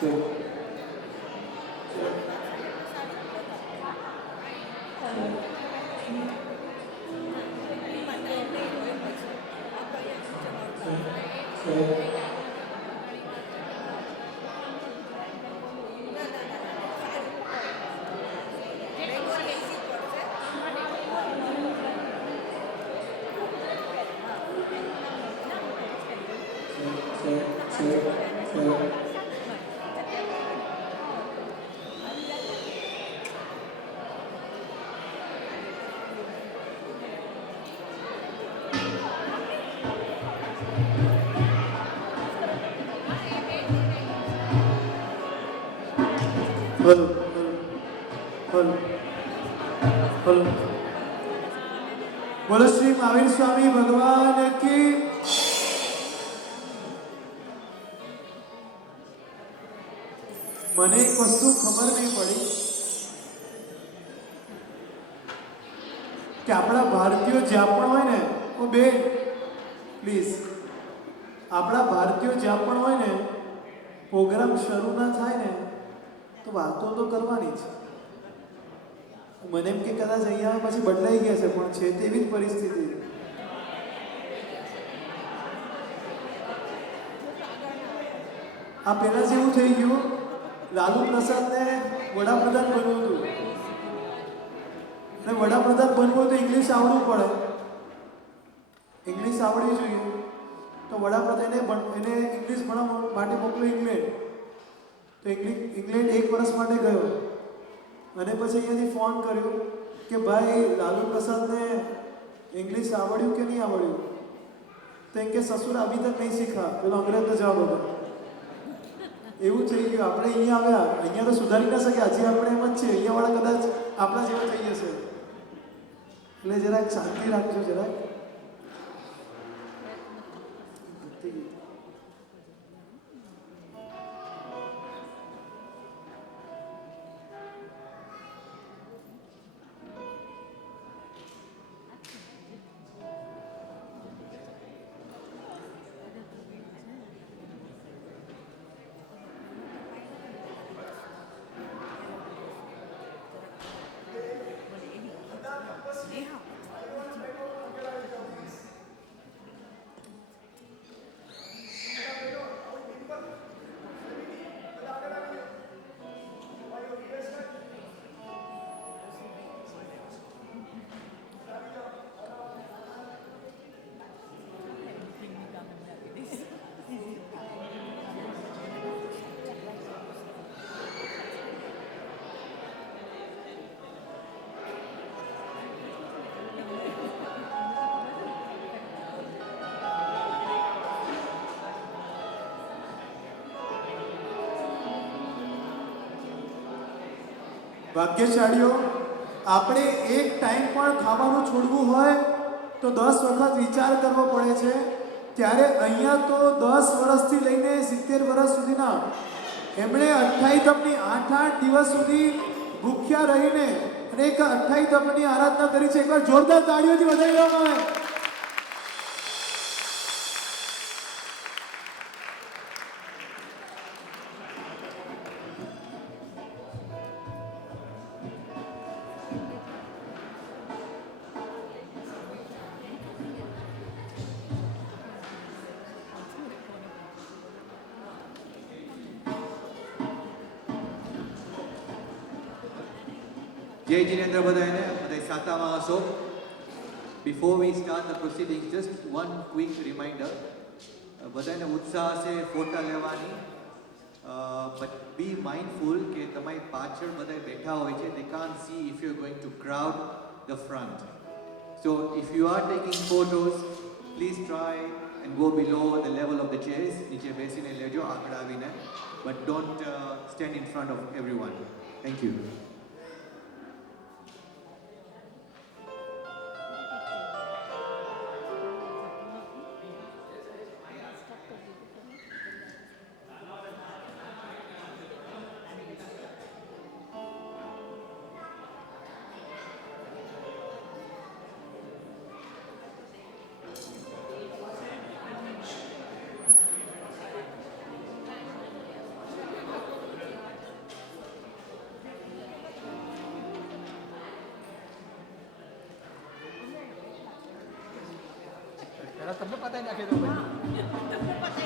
Hello hello hello. બોલો શ્રી મહાવીર સ્વામી ભગવાન કી. મને એક વસ્તુ ખબર નહીં પડી કે આપણા ભારતીયો જ્યાં પણ હોય ને, ઓ બે પ્લીઝ, આપણા ભારતીયો જ્યાં પણ હોય ને, પ્રોગ્રામ શરૂ ના થાય ને તો વાતો તો કરવાની જ. મને એમ કે કદાચ અહીંયા પછી બદલાઈ ગયા છે, પણ છે તેવી જ પરિસ્થિતિ. આ પહેલા જેવું થઈ ગયું, લાલુ પ્રસાદને વડાપ્રધાન બનવું હતું, અને વડાપ્રધાન બનવું તો ઇંગ્લિશ આવડવું પડે, ઇંગ્લિશ આવડવી જોઈએ. તો વડાપ્રધાન એને ઇંગ્લિશ ભણવા માટે મોકલ્યો ઇંગ્લેન્ડ. તો ઇંગ્લેન્ડ 1 વર્ષ માટે ગયો, અને પછી અહીંયાથી ફોન કર્યો કે ભાઈ લાલુ પ્રસાદને ઇંગ્લિશ આવડ્યું કે નહીં આવડ્યું? તો એમ કે સસુર અભી તક નહીં શીખા. પેલો અંગ્રેજનો જવાબ હતો. એવું થઈ ગયું. આપણે અહીંયા આવ્યા, અહીંયા તો સુધારી ના શક્યા, હજી આપણે એમ જ છે. અહીંયાવાળા કદાચ આપણા જેવા થઈ જશે. એટલે જરાક શાંતિ રાખજો, જરાક. ભાગ્યશાળીઓ, આપણે એક ટાઈમ પણ ખાવાનું છોડવું હોય તો 10 વખત વિચાર કરવો પડે છે. ત્યારે અહીંયા તો 10 વર્ષથી લઈને 70 વર્ષ સુધીના એમણે 28 તપની 8 દિવસ સુધી ભૂખ્યા રહીને અને એક 28 તપની આરાધના કરી છે. એકવાર જોરદાર તાળીઓથી વધાવી દેવામાં આવે. જય જિનેન્દ્ર બધાને, બધા સાતામાં હશો. Before we start the proceeding, just one quick reminder. બધાને ઉત્સાહ છે ફોટા લેવાની, બટ બી માઇન્ડફુલ કે તમારી પાછળ બધા બેઠા હોય છે. They can't see if you are going to crowd the front. So if you are taking photos, please try and go below the level of the chairs. નીચે બેસીને લેજો આગળ આવીને, but don't stand in front of everyone. Thank you. પહેલાં તમને પતાવી નાખી દો ભાઈ.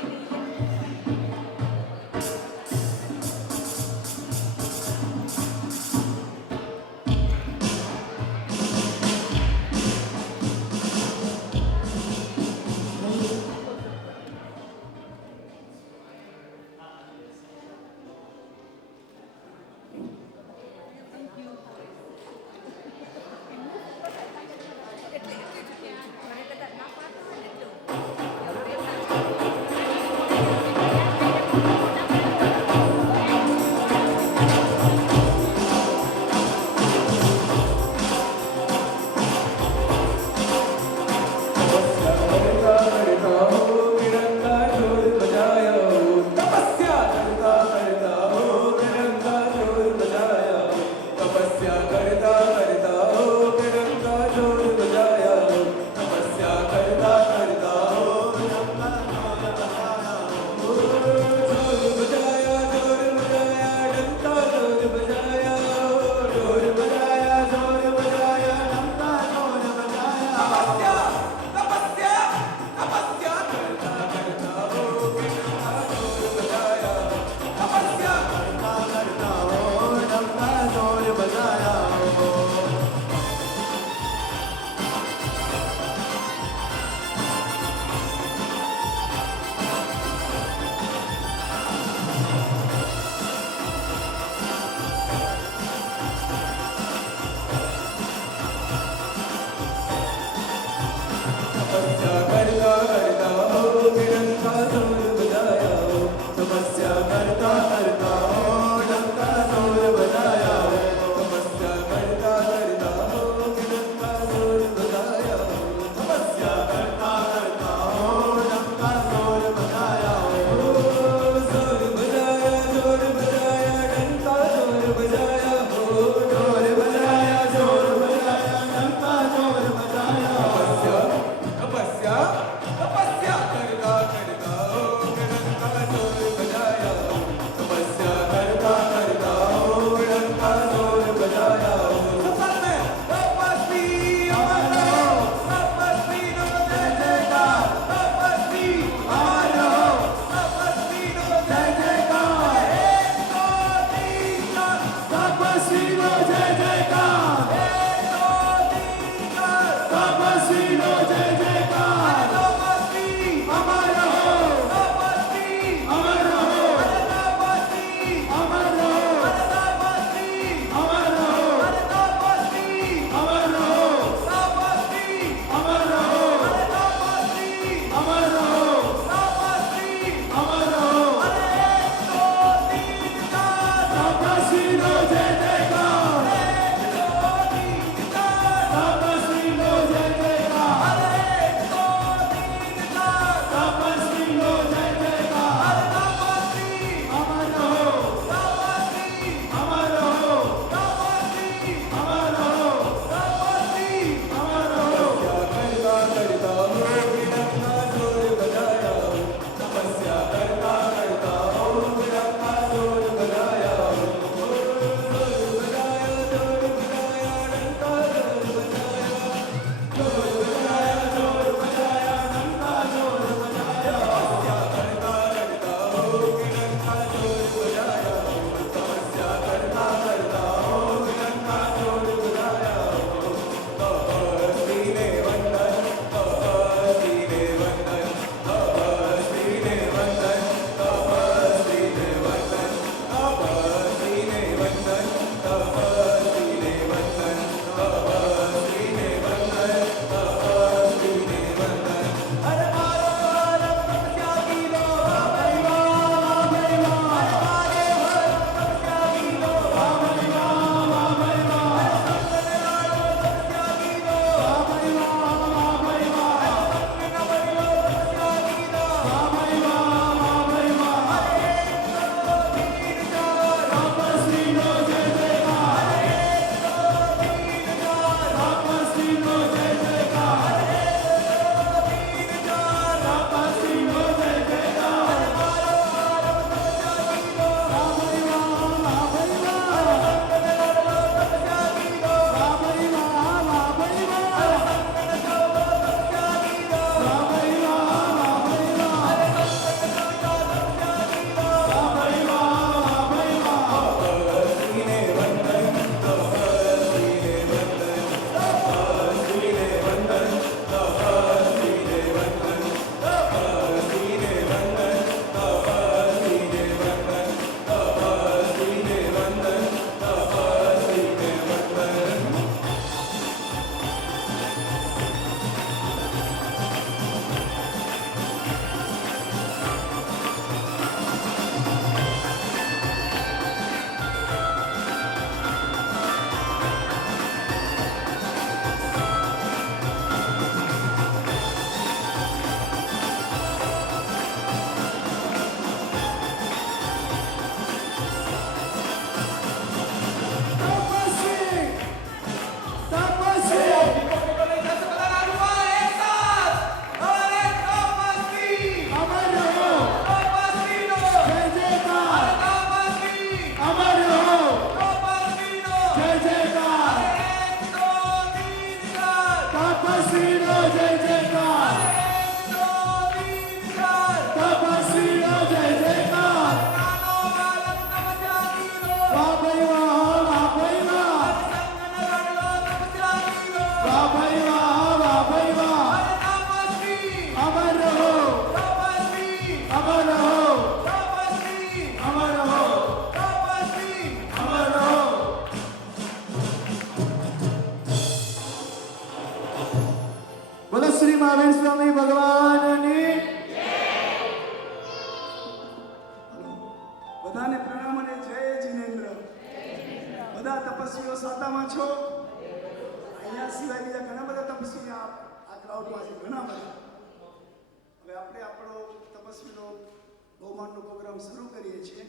બહુમાનનો પ્રોગ્રામ શરૂ કરીએ છીએ.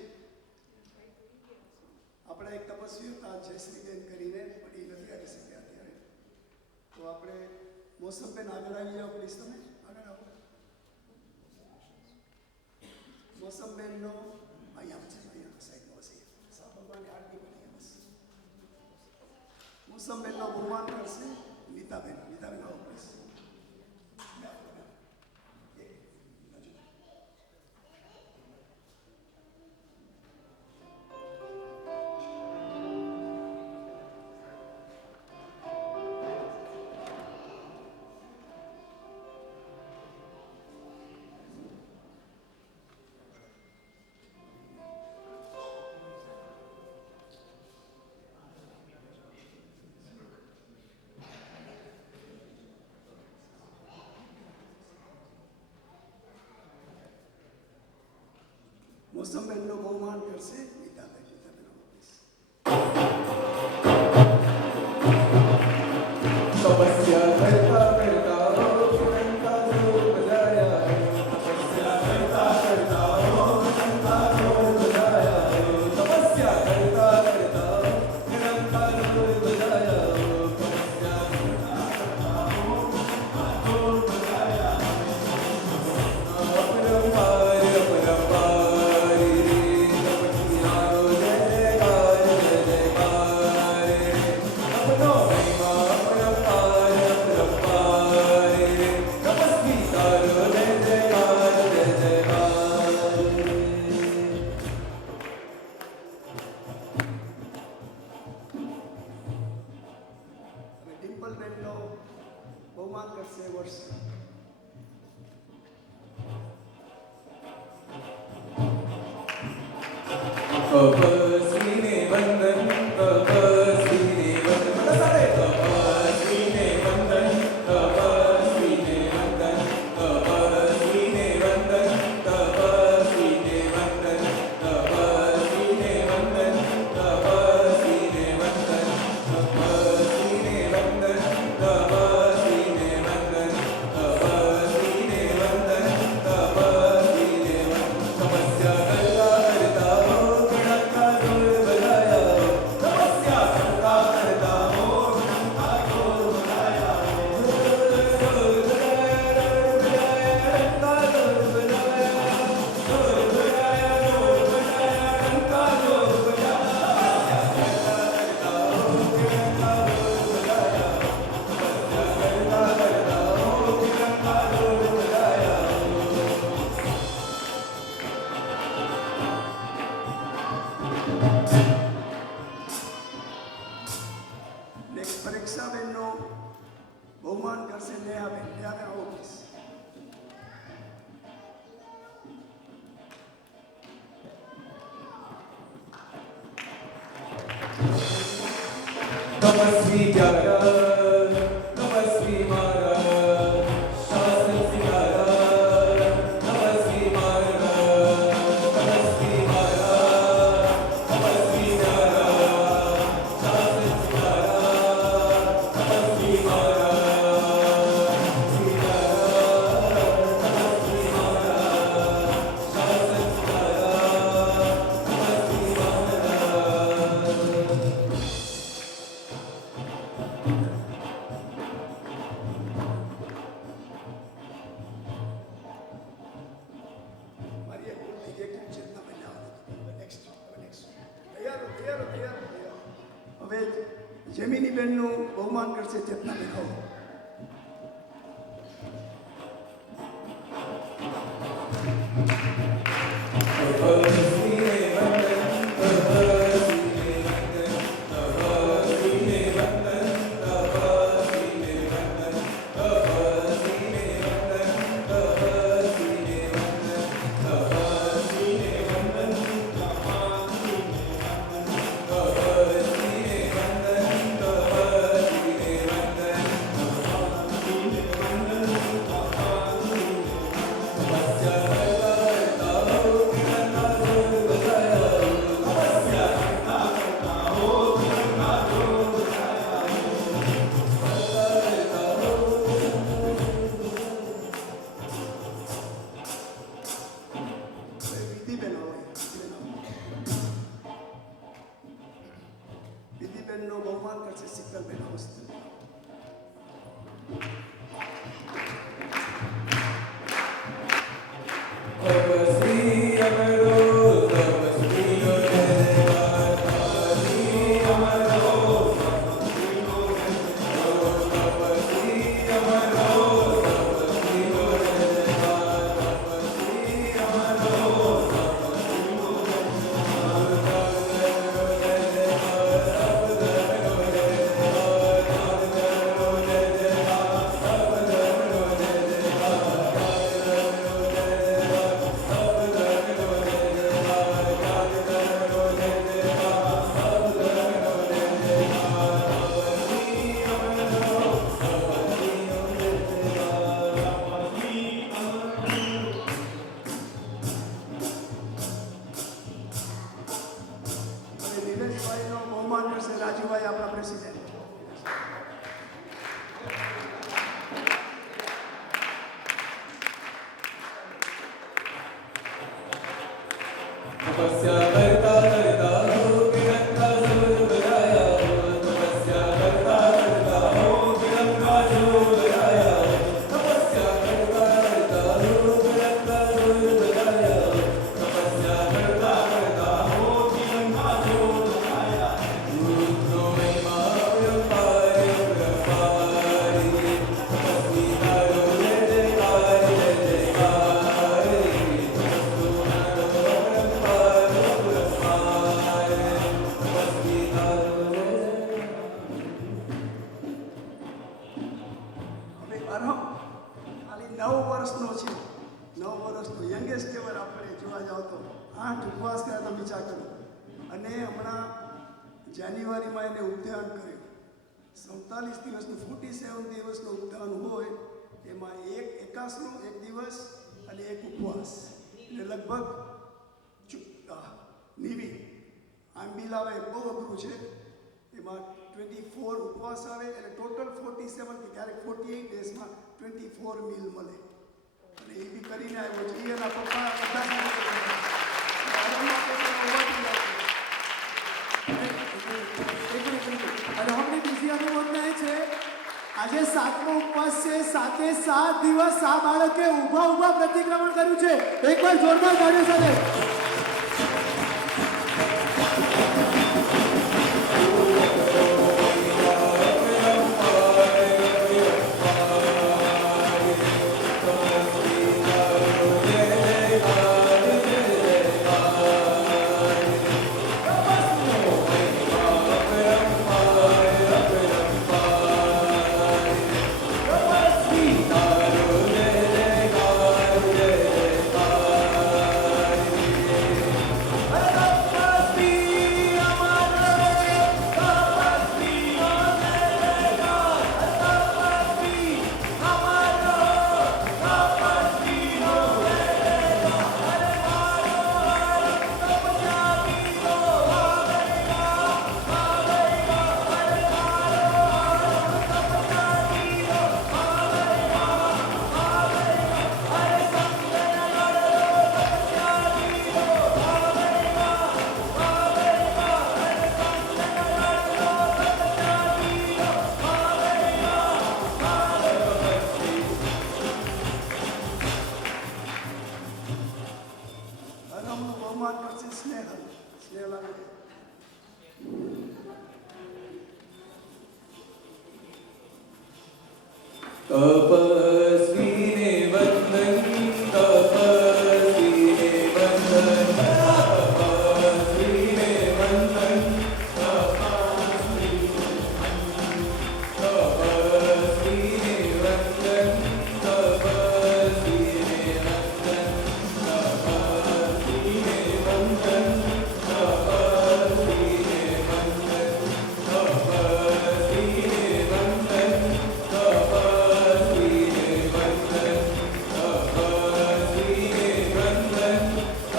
આપણા એક તપસ્વી હતા જયશ્રીબેન કરીને, પણ એ નથી આવી શક્યા અત્યારે. તો આપણે મોસમબેન આગળ આવી જાઓ પ્લીઝ. તમે આગળ આવો. મોસમબેનનો અહીંયા છે, અહીંયા સાઈડમાં છે. ભગવાનની આરતી બની બસ. મોસમબેનનો બહુમાન કરશે નીતાબેન. નીતાબેન આવો પ્લીઝ. મોસમબેનનો બહુમાન કરશે નીતાબેન. નીતાબેન આવો પ્લીઝ. તપસ્યા કરતા કરતા નિરંકાર જોગ બજાયા. તપસ્યા કરતા કરતા નિરંકાર જોગ બજાયા. તપસ્યા કરતા કરતા નિરંકાર જોગ બજાયા. તપસ્યા કરતા કરતા નિરંકાર જોગ બજાયા. અપરંપાર અપરંપારી રે તપસ્યારો જય જયકાર જય જયકાર રે. અપનો મહિમા અપરંપાર અપરંપારી રે તપસ્વી તારો જય જયકાર જય જયકાર રે. હવે ડિમ્પલબેનનો બહુમાન કરશે વર્ષ. તપસ્વીને વંદન તપસ્વીને વંદન. તપસ્વીને વંદન તપસ્વીને વંદન તપસ્વીને વંદન તપસ્વીને વંદન તપસ્વીને વંદન તપસ્વીને વંદન તપસ્વીને વંદન તપસ્વીને વંદન તપસ્વીને વંદન તપસ્વીને વંદન. તપસ્યા કરતા કરતા નિરંકાર જોગ બજાયા. તપસ્યા કરતા કરતા નિરંકાર જોગ બજાયા. જોગ બજાયા જોગ બજાયા નિરંકાર જોગ બજાયા. જોગ બજાયા જોગ બજાયા નિરંકાર જોગ બજાયા. તપસ્યા કરતા કરતા નિરંકાર જોગ બજાયા. તપસ્યા કરતા કરતા નિરંકાર જોગ બજાયા. નેક્સ્ટ પરીક્ષાબેનનો બહુમાન કરશે નેહાબેન. નેહાબેન આવો પ્લીઝ. તપસ્વી પ્યારા તપસ્વી મારા શાસન સિતારા. તપસ્વી મારા તપસ્વી મારા તપસ્વી પ્યારા શાસન સિતારા. તપસ્વી મારા સિતારા. તપસ્વી મારા શાસન સિતારા. તપસ્વી મારા. મારી એક ભૂલ થઈ ગઈ કે ચેતનાબેન આવો. હવે નેક્સ્ટ. તૈયાર હો, તૈયાર હો, તૈયાર હો, તૈયાર હો. હવે જેમિનીબેનનું બહુમાન કરશે ચેતનાબેન. આવો. તપસ્વીને વંદન તપસ્વીને વંદન તપસ્વીને વંદન તપસ્વીને વંદન તપસ્વીને વંદન તપસ્વીને વંદન તપસ્વીને વંદન તપસ્વીને વંદન તપસ્વીને વંદન તપસ્વીને વંદન. તપસ્યા કરતા કરતા નિરંકાર જોગ શીતલબેન અવસ્થા તપસ્વી અમરો તપસ્વી નો જય જયકાર તપસ્વી અમરો તપસ્વી અમરો તપસ્વી નો જય જયકાર તપસ્વી અમરો હવે નિલેશભાઈનો બહુમાન કરશે રાજુભાઈ આપણા પ્રેસિડેન્ટ તપસ્યા કરતા કરતા હો તિરંગા જોર બજાયા તપસ્યા કરતા કરતા હો તિરંગા જોર બજાયા તપસ્યા કરતા કરતા હો તિરંગા જોર બજાયા તપસ્યા કરતા કરતા હો તિરંગા જોર બજાયા ગુરુનો મહિમા અપરંપાર અપરંપાર તપસ્વી તારો જય જયકાર જય જયકાર હવે અરહમ ખાલી 9 વર્ષનો છે 9 વર્ષનો યંગેસ્ટ એવર આપણે જોવા જાવ તો 8 ઉપવાસ કર્યા તો વિચાર કરો અને હમણાં જાન્યુઆરીમાં એને ઉદ્યાન કર્યું 47 દિવસનું 47 દિવસનું ઉદ્યાન હોય એમાં એક એકાસનો એક દિવસ અને એક ઉપવાસ એટલે લગભગ નીવી આંબીલ આવે બહુ અઘરું છે એમાં 24 ઉપવાસ આવે એટલે ટોટલ 47 કે ક્યારેક 48 ડેઝમાં 24 મીલ મળે અને એ બી કરીને આવ્યો છે એ એના પપ્પા બધા સાથે કર્યા. આરામમાં તો ઉભાથી અને અમને બીજી અનુભવના એ છે આજે 7મો ઉપવાસ છે 7 દિવસ આ બાળકે ઊભા પ્રતિક્રમણ કર્યું છે એકવાર જોરદાર તાળીઓ સાથે અરહમનું બહુમાન કરશે સ્નેહલ આવે તપસ્વીને વંદન તપસ્વીને વંદન તપસ્વીને વંદન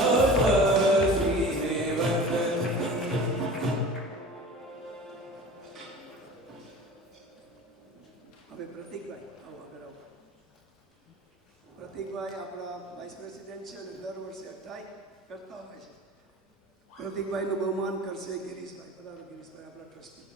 તપસ્વીને વંદન હવે પ્રતિકભાઈ આવો આગળ આવો પ્રતિકભાઈ આપણા વાઇસ પ્રેસિડેન્ટ છે અને દર વર્ષે 28 કરતા હોય છે પ્રતિકભાઈનું બહુમાન કરશે ગિરીશભાઈ પધારો ગિરીશભાઈ આપણા ટ્રસ્ટી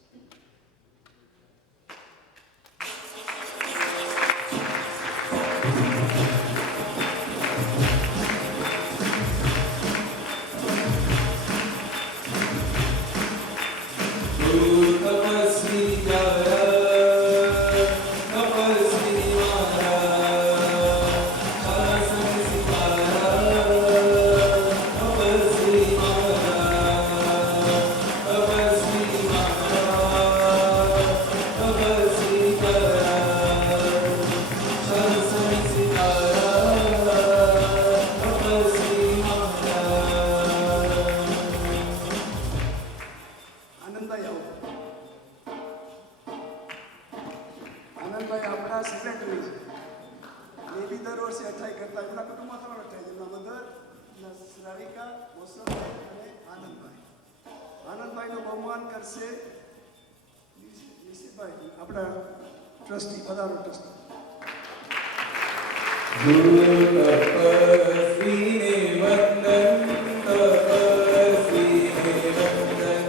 શ્રાવિકા, વસંતભાઈ અને આનંદભાઈ. આનંદભાઈનું બહુમાન કરશે નિશિતભાઈ, આપણા ટ્રસ્ટી, પધારો ટ્રસ્ટી. તપસ્વીને વંદન, તપસ્વીને વંદન, તપસ્વીને વંદન,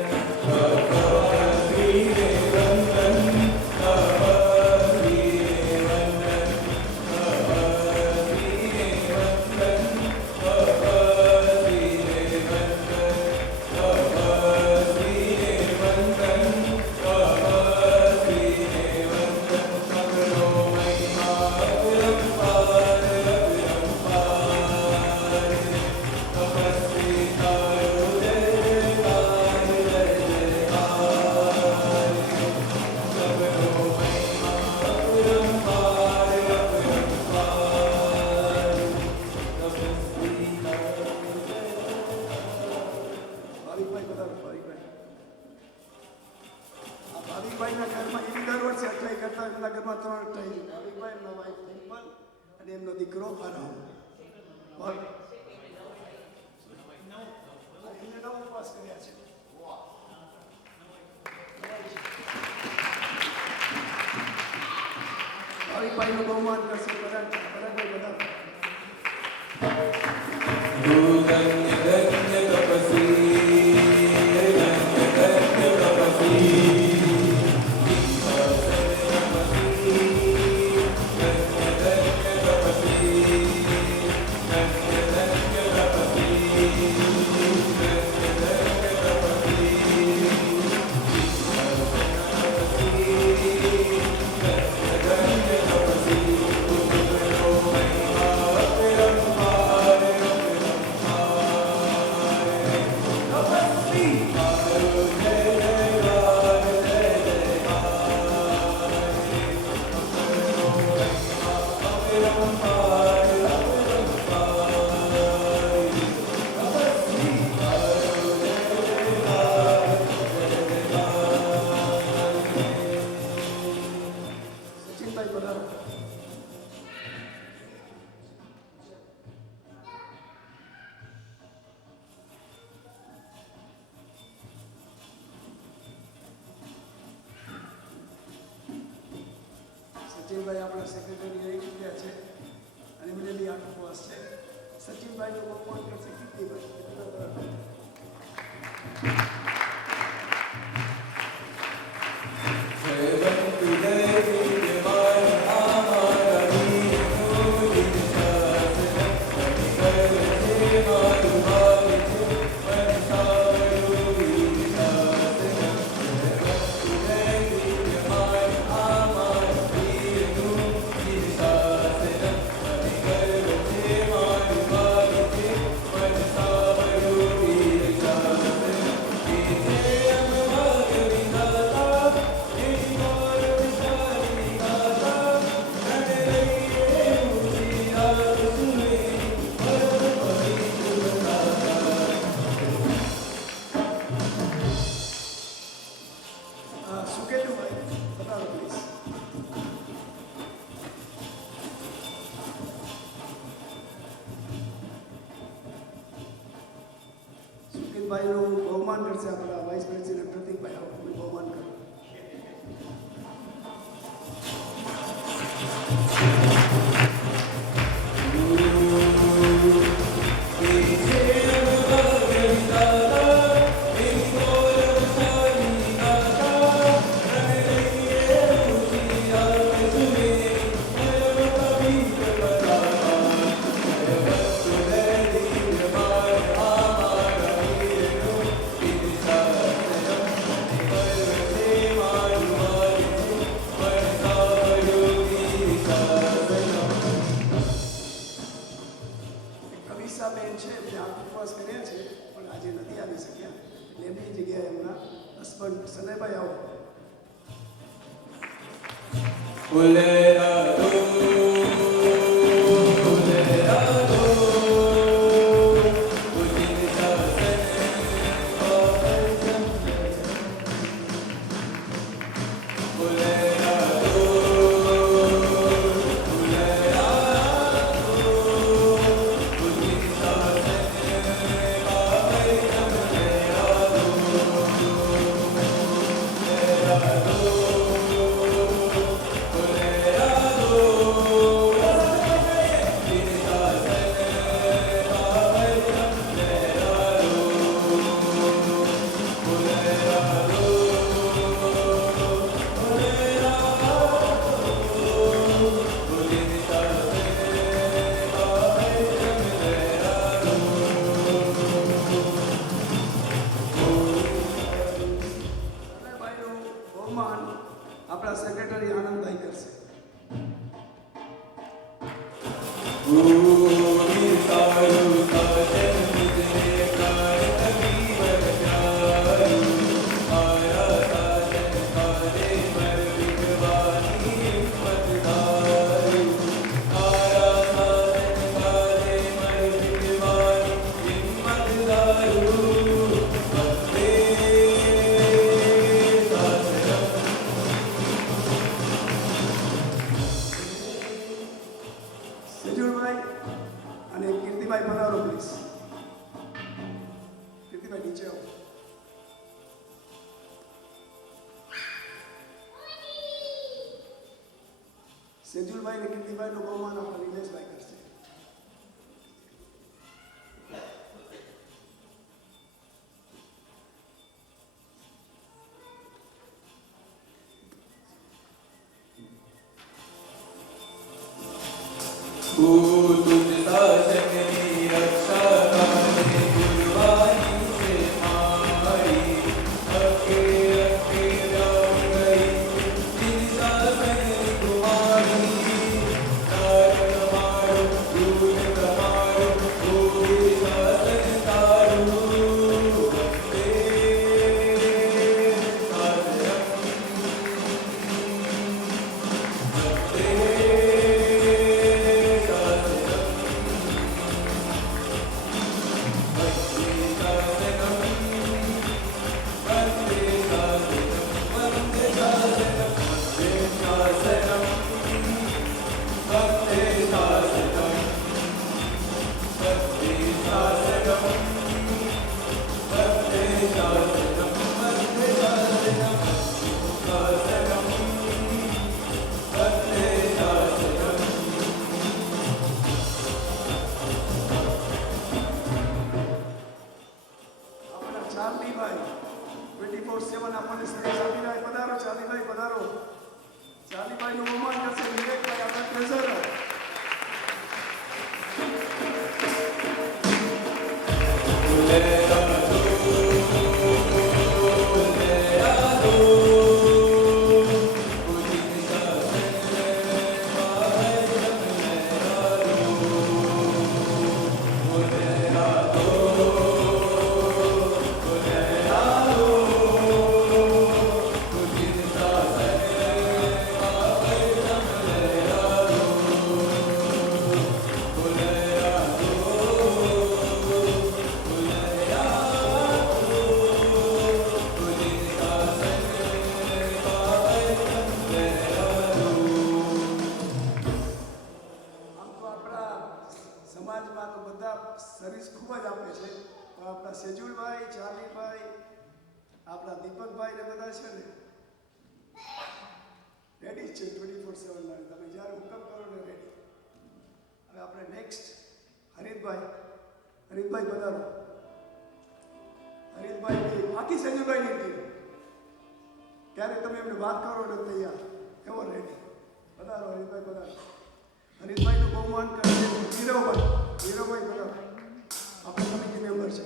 તપસ્વીને વંદન, તપસ્વીને વંદન, તપસ્વીને વંદન, તપસ્વીને વંદન, તપસ્વીને વંદન. સગલો મહિમા અપરંપાર, અપરંપાર, તપસ્વી તારો જય જયકાર, જય જયકાર. સગલો મહિમા અપરંપાર, અપરંપાર, તપસ્વી તારો જય ભાવિકભાઈ, પધારો ભાવિકભાઈ. આ ભાવિકભાઈના ઘરમાં એની દર વર્ષે અઠાઈ કરતા એમના ઘરમાં 3 અઠાઈ. ભાવિકભાઈ, એમના વાઈફ ડિમ્પલ અને એમનો દીકરો આરામ. એમને 9 ઉપવાસ કર્યા છે. ભાવિકભાઈનું બહુમાન કરશે પરાગભાઈ, પધારો. ધન્ય ધન્ય તપસી, ધન્ય ધન્ય તપસી, સચિનભાઈ, પધારો. સચિનભાઈ આપણા સેક્રેટરી રહી ચૂક્યા છે અને એમને બી 8 ઉપવાસ છે. સચિનભાઈનું બહુમાન કરશે કીર્તિભાઈ. જયવંતુ જય વિદ્યમાન અમારા વીરનું દિનશાસન, કનિકર છે મારું ભાગ્ય, મનસાવરું વીરશાસન. જયવંતુ જય વિદ્યમાન અમારા વીરનું દિનશાસન, કનિકર છે મારું ભાગ્ય, મનસાવરું વીરશાસન. એ છે અમભાગ્ય વિધાતા, એની મોર વિશાળી ગાથા, રણે રહીએ ઉજિયાર સુરે, પરમ પવિત્ર ગાથા. સુકેતુભાઈ, પધારો પ્લીઝ. સુકેતભાઈનું બહુમાન કરશે આપણા વાઇસ પ્રેસિડેન્ટ પ્રતિકભાઈ. આપણું બહુમાન કરો. કવિસાબેન છે, એમને 8 ઉપવાસ કર્યા છે પણ આજે નથી આવી શક્યા, એટલે એમની જગ્યાએ એમના હસબન્ડ સનયભાઈ આવો. ફુલેરાદો, ફુલેરાદો, ઉચિત શાસન અપરજન. ફુલેરાદો, ફુલેરાદો, ઉચિત શાસન પધારો પ્લીઝ. કીર્તિભાઈ નીચે આવો. સેજુલભાઈ ને કીર્તિભાઈનું બહુમાન આપણા નિલેશભાઈ કરશે. तुझ शासन की रक्षा करे गुरुवाणी से मारी अके अके राम गई जिन शासन कुमारी कारण मारो दूर कमारो कोई शासन तारू वंदे शासनम वंदे આપણા ચાંદીભાઈ 24/7 આપણને સ્પેસ આપી રહ્યા. પધારો ચાંદીભાઈ, પધારો. ચાંદીભાઈનું બહુમાન કરશે વિવેકભાઈ, આપણા ટ્રેઝરર. આમ તો આપણા સમાજમાં તો બધા સર્વિસ ખૂબ જ આપે છે, પણ આપણા સેજુલભાઈ, ચાર્લીભાઈ, આપણા દીપકભાઈ ને બધા છે ને રેડી છે 24/7 માટે. તમે જ્યારે હુકમ કરો ને રેડી. હવે આપણે નેક્સ્ટ હરીતભાઈ. હરીતભાઈ પધારો. હરીતભાઈ બાકી સેજુલભાઈની ટીમ ક્યારે તમે એમને વાત કરો ને તૈયાર એવો રેડી. પધારો હરીતભાઈ, પધારો. હરીતભાઈનું બહુમાન કરે છે હીરોભાઈ. હીરોભાઈ પધારો. આપણા કમિટી મેમ્બર છે.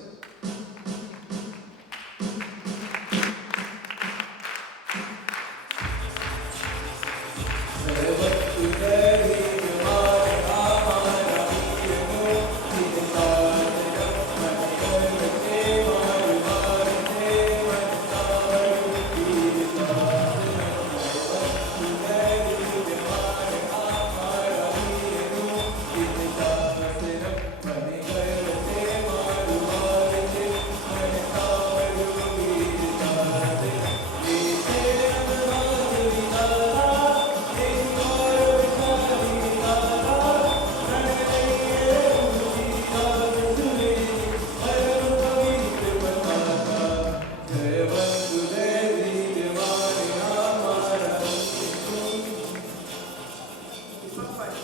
દીપકભાઈ,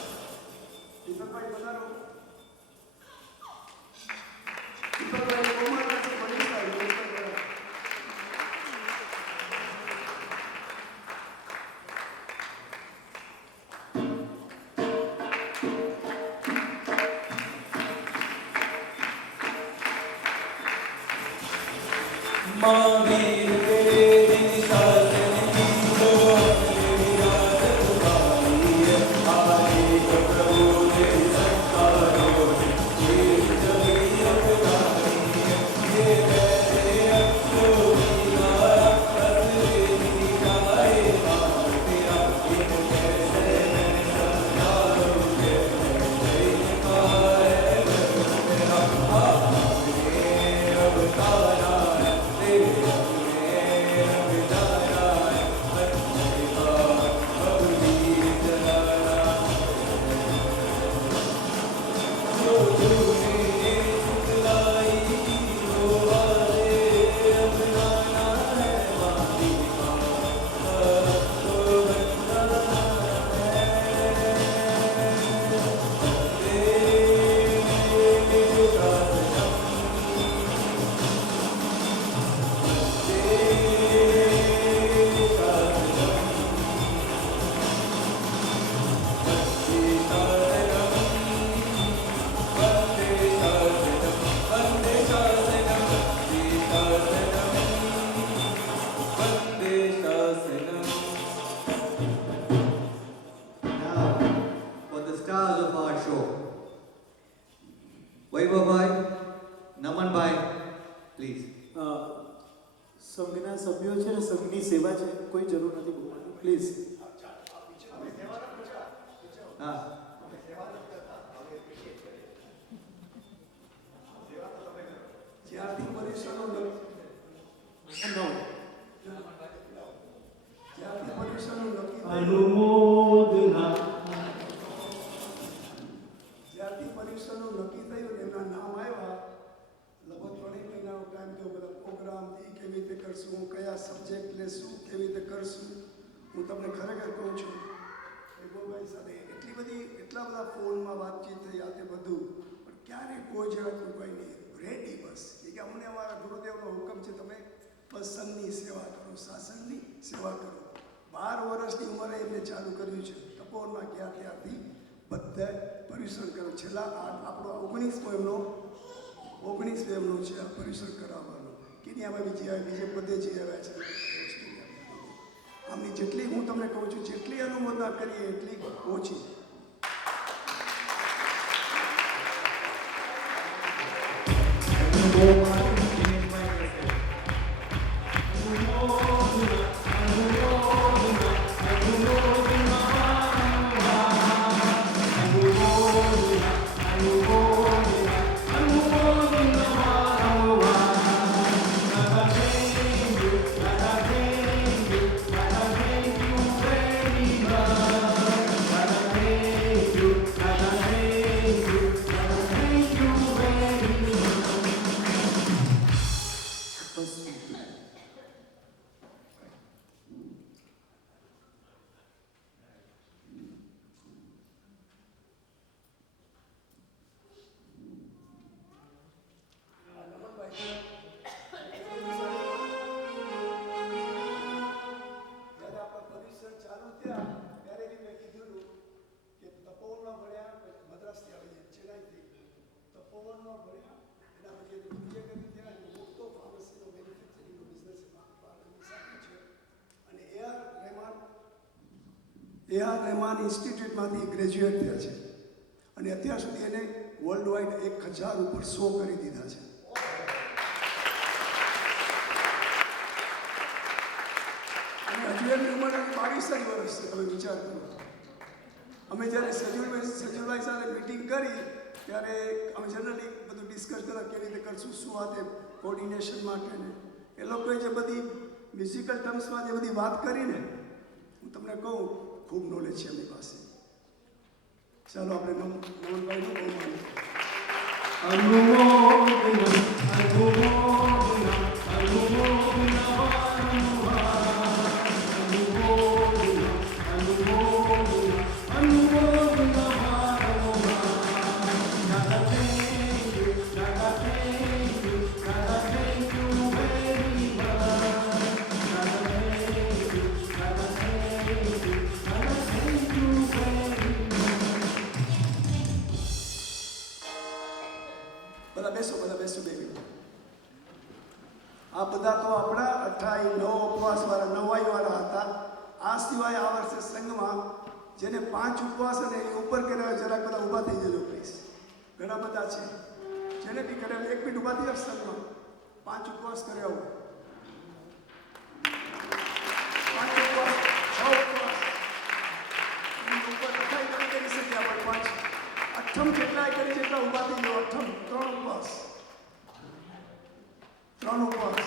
દીપકભાઈ પધારો. દીપકભાઈ બહુમાન કરશે મનીષભાઈ. દીપકભાઈ. महावीर तेरी शासन की तो मेरी आदत भारी है आगे प्रभु तेरी संस्कारों ये जगी अवतारी है ये मेरे अक्षो मीरा असरे मीराए बात तेरा इन कैसे मैं समझाओगे जय जयकार है तेरा आपने अवतारा तेरे વૈભવભાઈ, નમનભાઈ, પ્લીઝ. સંઘના સભ્યો છે ને સંઘની સેવા છે, કોઈ જરૂર નથી બોલવાની, પ્લીઝ. હા, જ્યારથી પરીક્ષાનો નો જ્યારથી પરીક્ષાનું નક્કી થયું અનુમોદના જ્યારથી પરીક્ષાનું નક્કી થયું ને એમના નામ આવ્યા લગભગ 3 મહિનાનો ટાઈમ થયો. બધા પ્રોગ્રામથી કેવી રીતે કરશું, કયા સબ્જેક્ટ લેશું, કેવી રીતે કરશું. હું તમને ખરેખર કહું છું વૈભવભાઈ સાથે એટલા બધા ફોનમાં વાતચીત થઈ, આ તે બધું, પણ ક્યારેય કોઈ જણાતું કોઈ નહીં. રેડી બસ કે અમને અમારા ગુરુદેવનો હુકમ છે, તમે બસ સંઘની સેવા કરો, શાસનની સેવા કરો. 12 વર્ષની ઉંમરે એમને ચાલુ કર્યું છે. તપોવનમાં ગયા ત્યારથી બધા પરિસર કર્યું. છેલ્લા આપણો 19મો એમનો છે આ પરિસર કરાવવાનો. કેન્યામાં બીજે બધે જઈ આવ્યા છે. આમની જેટલી હું તમને કહું છું, જેટલી અનુમોદના કરીએ એટલી ઓછી. AR રહેમાન ઇન્સ્ટિટ્યૂટમાંથી ગ્રેજ્યુએટ થયા છે અને અત્યાર સુધી એને વર્લ્ડ વાઇડ 1000 ઉપર શો કરી દીધા છે. અને હજુ એમની ઉંમર 22 વર્ષ છે. તમે વિચાર કરો. અમે જ્યારે સજુરભાઈ સાથે મિટિંગ કરી ત્યારે અમે જનરલી બધું ડિસ્કસ કર્યા કેવી રીતે કરશું, શું આ તે કોર્ડિનેશન માટે ને એ લોકોએ જે બધી મ્યુઝિકલ ટર્મ્સમાં જે બધી વાત કરીને હું તમને કહું ખૂબ નોલેજ છે એમની પાસે. ચાલો આપણે નમનભાઈનું બહુ માનીએ. બધા બેસો બેબી. આ બધા તો આપણા 28 9 ઉપવાસવાળા નવાઈવાળા હતા. આ સિવાય આ વર્ષે સંઘમાં જેને 5 ઉપવાસ અને એની ઉપર કર્યા જરાક બધા ઊભા થઈ જજો પ્લીઝ. ઘણા બધા છે જેને બી કર્યા. 1 મિનિટ ઊભા થઈ જાવ. સંઘમાં 5 ઉપવાસ કર્યા હોય, 5 ઉપવાસ 6 ઉપવાસ એની ઉપર કથાઈ કરી શક્યા પણ 5 અઠમ જેટલા કરી જેટલા ઊભા થઈ જાઓ. અઠમ 3 ઉપવાસ 3 ઉપવાસ.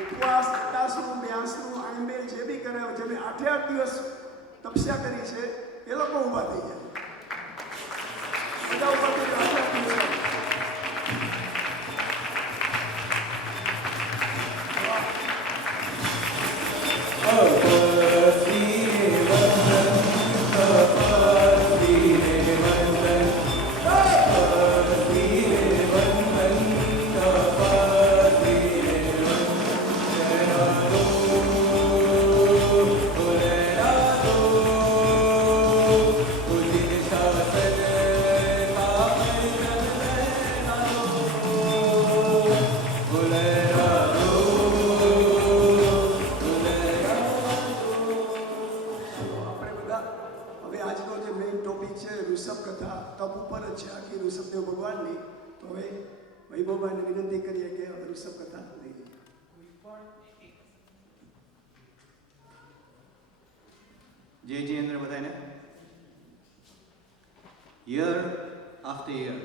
ઉપવાસ 81 82 આંબેલ જે બી કરે, જેને 8 દિવસ તપસ્યા કરી છે એ લોકો ઊભા થઈ જાય. બધા ઊભા થઈ જાય. 8 દિવસ છે ઋષભ કથા તપ ઉપર જ છે આખી ઋષભદેવ ભગવાનની. તો હવે વૈભવભાઈને વિનંતી કરીએ કે હવે ઋષભ કથા લઈ લઈએ. જય જયેન્દ્ર બધાને. યર આફ્ટર યર,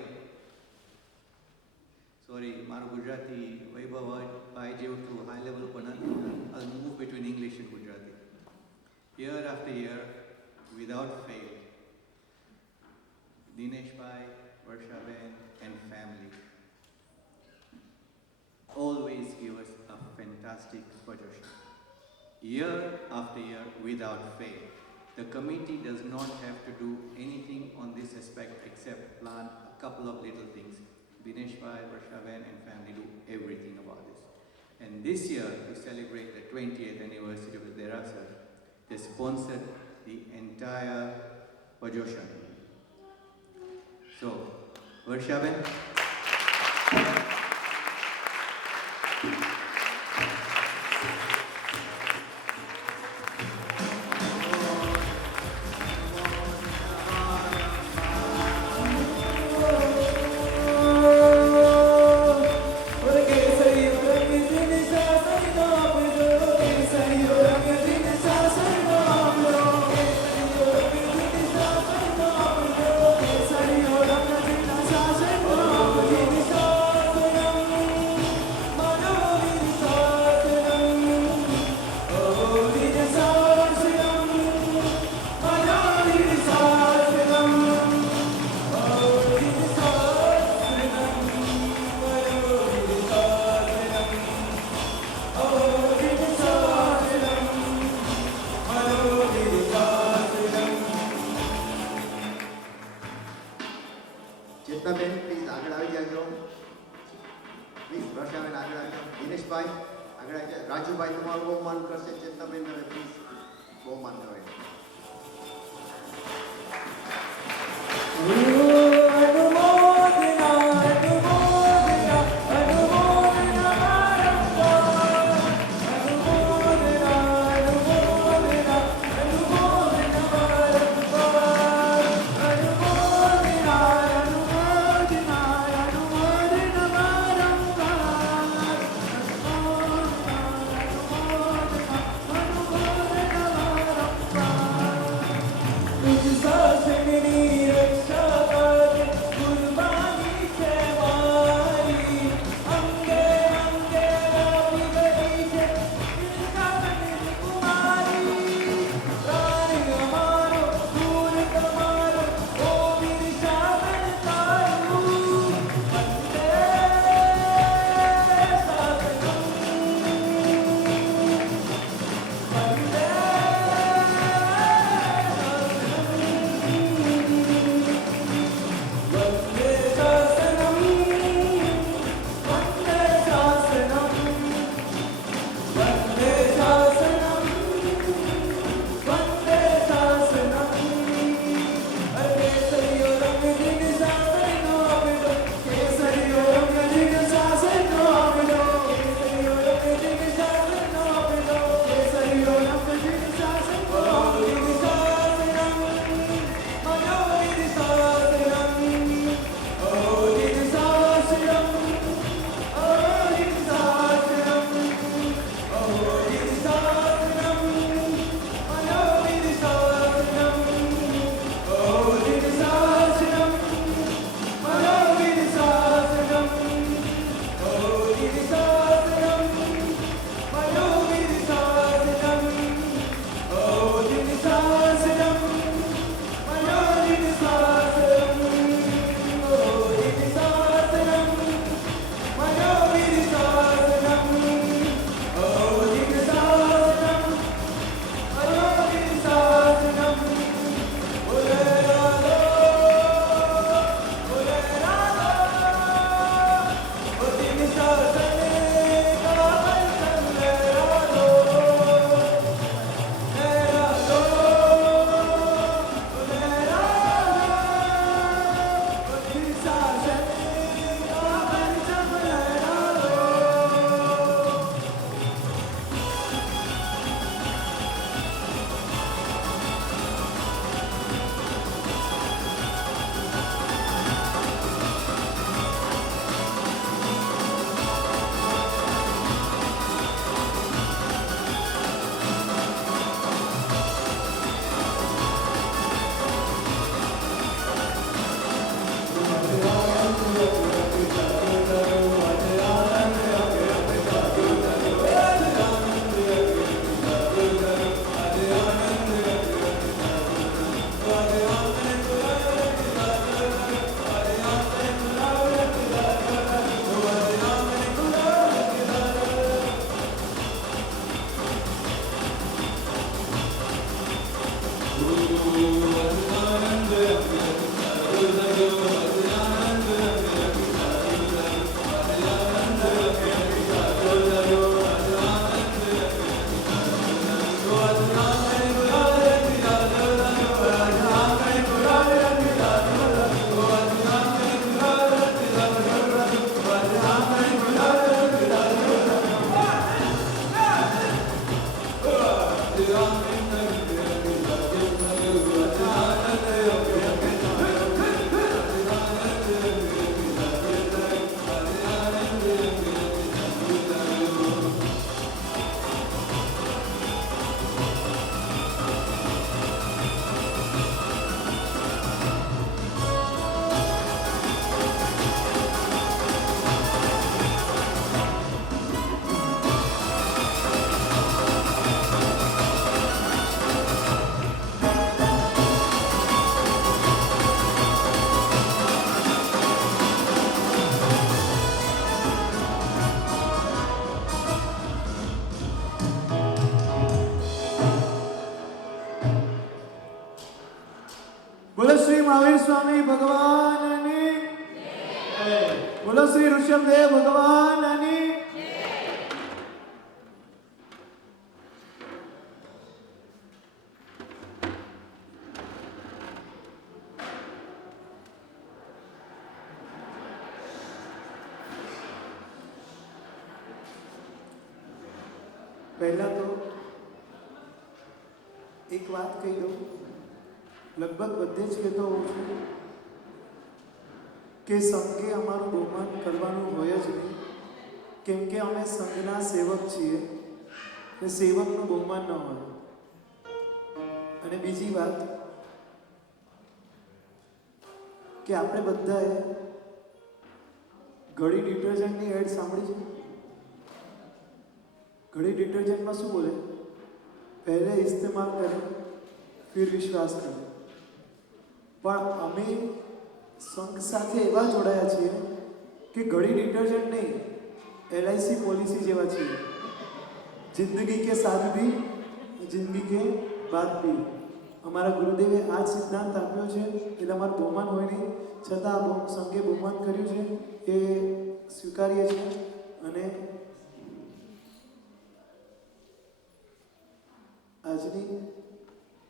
સોરી મારું ગુજરાતી વૈભવભાઈ જેવું તો હાઈ લેવલ પર નથી. I'll move between English and Gujarati. Year after year, without fail, Dinesh Bhai, Varshaben and family always give us a fantastic projection. Year after year, without fail. The committee does not have to do anything on this aspect except plan a couple of little things. Dinesh Bhai, Varshaben and family do everything about this. And this year, to celebrate the 20th anniversary of the Derasar, they sponsored the entire Pajoshan. So, Varshaben. Chetnaben please આગળ આવી જાજો. Please વર્ષાબેન આગળ આવજો. દિનેશભાઈ આગળ આવી જાય. રાજુભાઈ તમારું બહુમાન કરશે. ચેતનાબેન હવે પ્લીઝ બહુમાન કરે. Bye. બોલો શ્રી મહાવીર સ્વામી ભગવાનની બોલો શ્રી ઋષભદેવ ભગવાનની પહેલા તો એક વાત કહી દઉં, લગભગ બધે જ કહેતો હોઉં છું કે સંઘે અમારું બહુમાન કરવાનું હોય જ નહીં, કેમ કે અમે સંઘના સેવક છીએ અને સેવકનું બહુમાન ન હોય. અને બીજી વાત કે આપણે બધાએ ઘડી ડિટર્જન્ટની એડ સાંભળી છે. घड़ी डिटर्जेंट में शू बोले, पहले इस्तेमाल करें फिर विश्वास करें. पर अमे संघ साथे एवा जोड़ाया छे कि घड़ी डिटर्जेंट नहीं, LIC पॉलिसी जेवा छे. जिंदगी के साथ भी जिंदगी के बाद भी अमारा गुरुदेवे आज सिद्धांत आप्यो छे એટલે અમારું બહુમાન હોય નહીં છતાં સંઘે બહુમાન કર્યું છે એ સ્વીકારીએ છીએ. અને આજની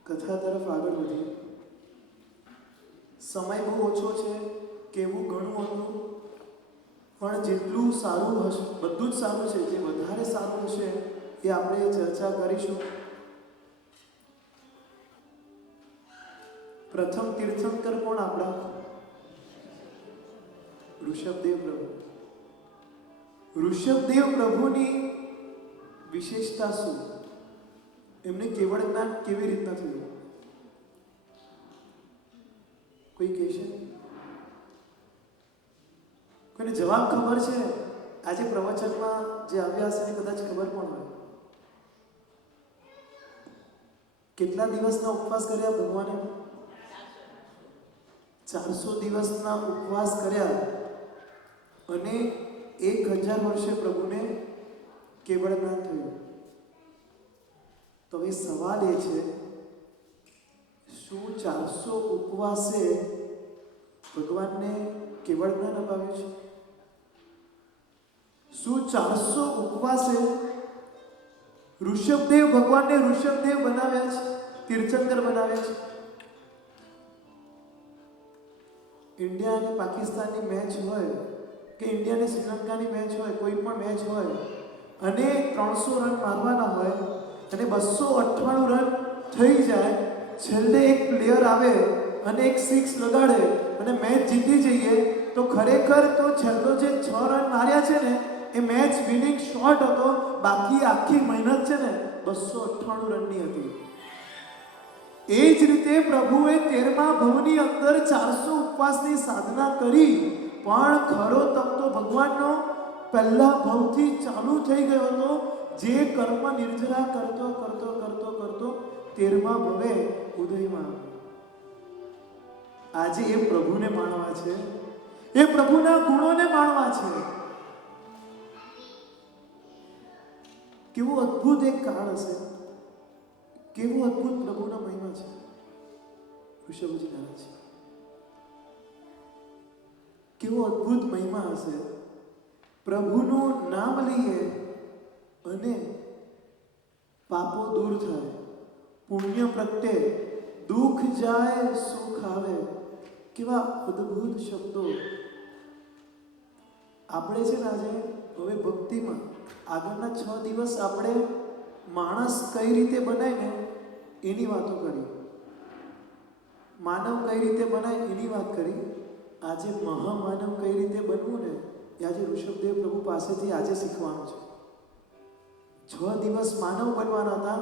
કથા તરફ આગળ વધીએ. સમય બહુ ઓછો છે, કેવું ઘણું હતું, પણ જેટલું સારું હશે બધું જ સારું છે, જે વધારે સારું હશે એ આપણે ચર્ચા કરીશું. પ્રથમ તીર્થંકર કોણ આપણા? ઋષભદેવ પ્રભુ. ઋષભદેવ પ્રભુની વિશેષતા શું? એમને કેવળ જ્ઞાન કેવી રીતના થયું? કોઈ કહેશે? કોઈને જવાબ ખબર છે? આજે પ્રવચનમાં જે આવ્યા હશે એને કદાચ ખબર પણ હોય. કેટલા દિવસના ઉપવાસ કર્યા ભગવાને? 400 દિવસના ઉપવાસ કર્યા અને 1000 વર્ષે પ્રભુને કેવળ જ્ઞાન થયું. તો એ સવાલ એ છે, શું 400 ઉપવાસે ભગવાનને કેવળ જ્ઞાન અપાવ્યું છે? શું 400 ઉપવાસે ઋષભદેવ ભગવાનને ઋષભદેવ બનાવ્યા છે, તીર્થંકર બનાવ્યા છે? ઇન્ડિયા અને પાકિસ્તાનની મેચ હોય કે ઇન્ડિયા અને શ્રીલંકાની મેચ હોય, કોઈ પણ મેચ હોય અને 300 રન મારવાના હોય અને 298 રન થઈ જાય, છેલ્લે એક પ્લેયર આવે અને એક 6 લગાડે અને મેચ જીતી જઈએ, તો ખરેખર તો છેલ્લો જે 6 રન માર્યા છે ને એ મેચ વિનિંગ શોટ હતો. બાકી આખી મહેનત છે ને 298 રનની હતી. એ જ રીતે પ્રભુએ 13મા ભવની અંદર 400 ઉપવાસની સાધના કરી, પણ ખરો તપ તો ભગવાનનો પહેલા ભવથી ચાલુ થઈ ગયો હતો. જે કર્મ નિર્જરા કરતો કરતો કરતો કરતો 13મા ભવે ઉદયમાં. આજે એ પ્રભુને માણવા છે, એ પ્રભુના ગુણોને માણવા છે. કેવું અદ્ભુત એક કાળ હશે, કેવું અદ્ભુત પ્રભુના મહિમા છે. ઋષભજી મહારાજ, કેવો અદ્ભુત મહિમા હશે. પ્રભુનું નામ લઈએ અને પાપો દૂર થાય, પુણ્ય પ્રગટે, દુઃખ જાય, સુખ આવે. કેવા અદ્ભુત શબ્દો. આપણે છે ને આજે હવે ભક્તિમાં આગળના 6 દિવસ આપણે માણસ કઈ રીતે બનાય ને એની વાતો કરી, માનવ કઈ રીતે બનાય એની વાત કરી. આજે મહામાનવ કઈ રીતે બનવું ને એ આજે ઋષભદેવ પ્રભુ પાસેથી આજે શીખવાનું છે. 6 દિવસ માનવ બનવાના હતા,